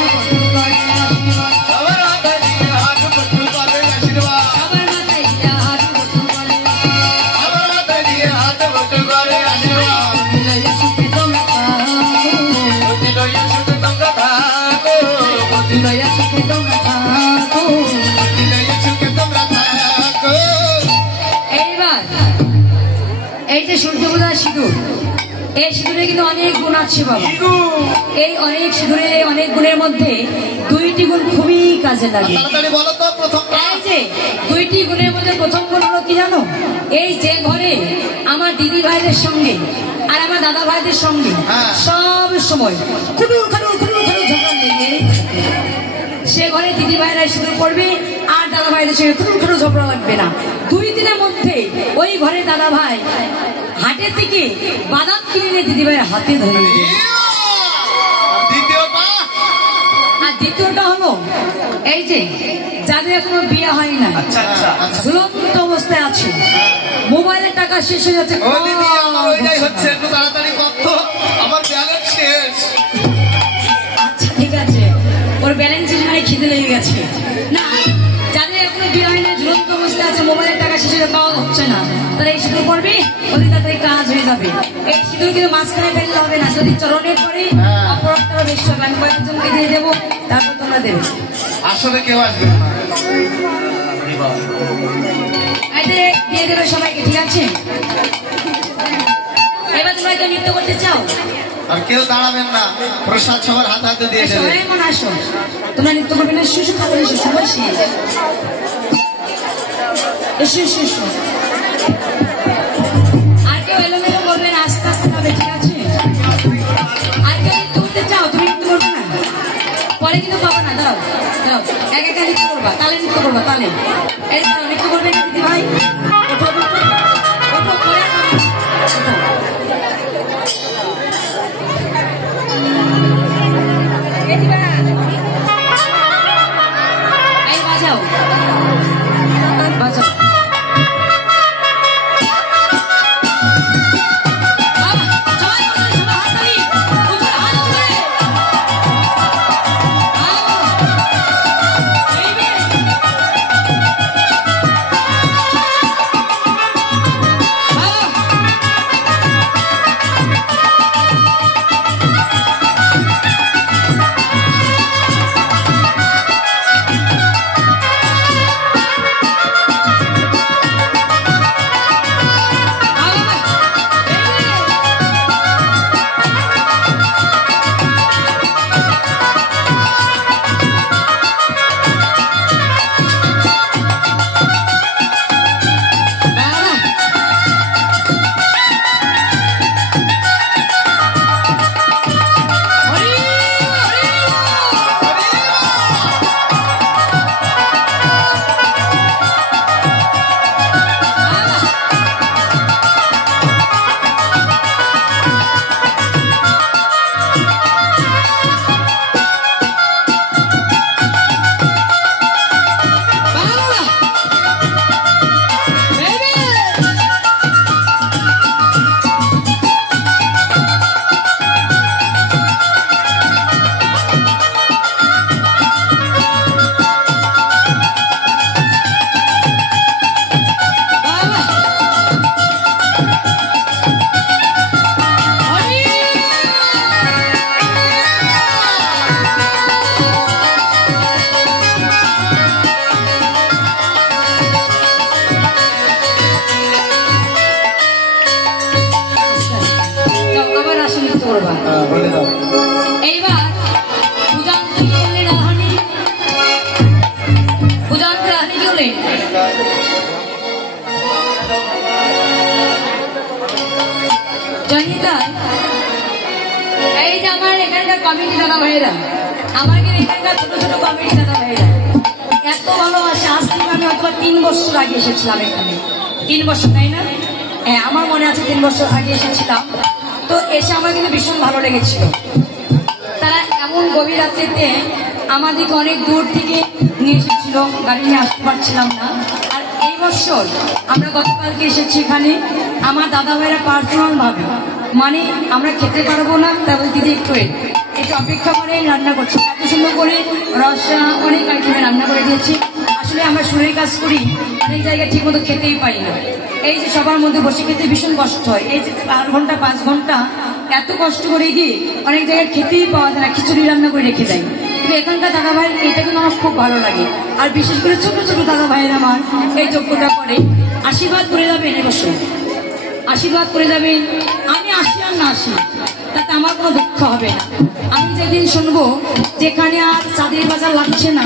এই যে সূর্যপূজা সিঁদুর, এই সিঁদুরে কিন্তু অনেক গুণ আছে বাবা। এই অনেক সিঁদুরে অনেক গুণের মধ্যে দুইটি গুণ খুবই কাজে লাগে। এই যে দুইটি গুণের মধ্যে প্রথম গুণ হলো কি জানো? এই যে ঘরে আমার দিদি ভাইদের সঙ্গে আর আমার দাদা ভাইদের সঙ্গে সব সময় খুটুর খাটুর খুটুর খাটুর ঝগড়া লেগে, সে ঘরে দিদি ভাইরা সিঁদুর পড়বে আর দাদা ভাইদের সঙ্গে খুটুর খাটুর ঝগড়া লাগবে না। 2 দিনের মধ্যে ওই ঘরে দাদা ভাই হাটের থেকে বাদাম কিনে নিয়ে দিদি ভাইয়ের হাতে ধরবে। আর দ্বিতীয়টা হলো এই যে যাদের এখনো বিয়ে হয় না, ঝুলন্ত অবস্থায় আছে, মোবাইলের টাকা শেষ হয়ে যাচ্ছে, আচ্ছা ঠিক আছে, ওর ব্যালেন্স মানে খিদে লেগে গেছে না, যাদের এখনো বিয়ে হয় না, ঝুলন্ত অবস্থায় আছে, মোবাইলের টাকা শেষ হয়ে পাওয়া হচ্ছে না, তারা এই সিঁদুর করবে, ওদের তাড়াতাড়ি কাজ হয়ে যাবে। এই সিঁদুর কিন্তু মাঝখানে ফেললে হবে না, যদি চরণে পড়ে অপরাধটা বেশি হবে। আমি কয়েকজনকে দিয়ে দেবো, তারপর তোমরা দেবে। আসলে কেউ আসবে না, দিয়ে দেবে সবাইকে, ঠিক আছে? এবার তোমরা কেউ নৃত্য করতে চাও? আর কেউ দাঁড়াবেন না, প্রসাদ সবার হাতে হাতে দিয়ে দেবে। এমন আসো, তোমরা নৃত্য করবে না, শিশু খাবার এসো, সবাই এসো এসো এসো। আর কেউ এলোমেলো করবে না, আস্তে আস্তে হবে, ঠিক আছে? আর কেউ নৃত্য করতে চাও? তুমি নৃত্য করবে না, পরে কিন্তু পাবো না, দাঁড়াও দাঁড়াও, এক একা নৃত্য করবা, তালে নৃত্য করবা, তালে। এই দাঁড়াও, নৃত্য করবে না দিদি ভাই, ওঠো ওঠো ওঠো, করে এই বাজাও বাজাও। করবা। বলে দাও। এইবার পূজান্ত কি করলেন রাহানি? পূজান্ত রাহানি কি করলেন? জয়িতা, এই যে আমার এখানকার কমিটি দাদা ভাইরা, আমার এখানকার ছোট ছোট কমিটি দাদা ভাইরা এত ভালোবাসে। আজ থেকে আমি হয়তো 3 বছর আগে এসেছিলাম এখানে। 3 বছর, তাই না? হ্যাঁ, আমার মনে আছে 3 বছর আগে এসেছিলাম। তো এসে আমার কিন্তু ভীষণ ভালো লেগেছিল। তারা এমন গভীর রাত্রিতে আমাদেরকে অনেক দূর থেকে নিয়ে এসেছিল, গাড়ি নিয়ে আসতে পারছিলাম না। আর এই বছর আমরা গতকালকে এসেছি এখানে, আমার দাদা ভাইরা পার্সোনাল ভাবে, মানে আমরা খেতে পারবো না, তারপর দিদি একটু অপেক্ষা করে রান্না করছি। এত সুন্দর করে রসা অনেক আইটেমে রান্না করে দিয়েছি। আসলে আমরা সুরের কাজ করি, অনেক জায়গায় ঠিক মতো খেতেই পাই না। এই যে সবার মধ্যে বসে খেতে ভীষণ কষ্ট হয়। এই যে 4 ঘন্টা 5 ঘন্টা এত কষ্ট করে গিয়ে অনেক জায়গায় খেতেই পাওয়া যায় না, খিচুড়ি রান্না করে রেখে দেয়। কিন্তু এখানকার দাদা ভাই এটা কিন্তু আমার খুব ভালো লাগে। আর বিশেষ করে ছোট ছোট দাদা ভাইয়ের আমার এই যোগ্যটা করে। আশীর্বাদ করে যাবেন, এবছর আশীর্বাদ করে যাবেন। আমি আসি আর না আসি তাতে আমার কোনো দুঃখ হবে না। আমি যেদিন শুনবো যেখানে আর চাঁদের বাজার লাগছে না,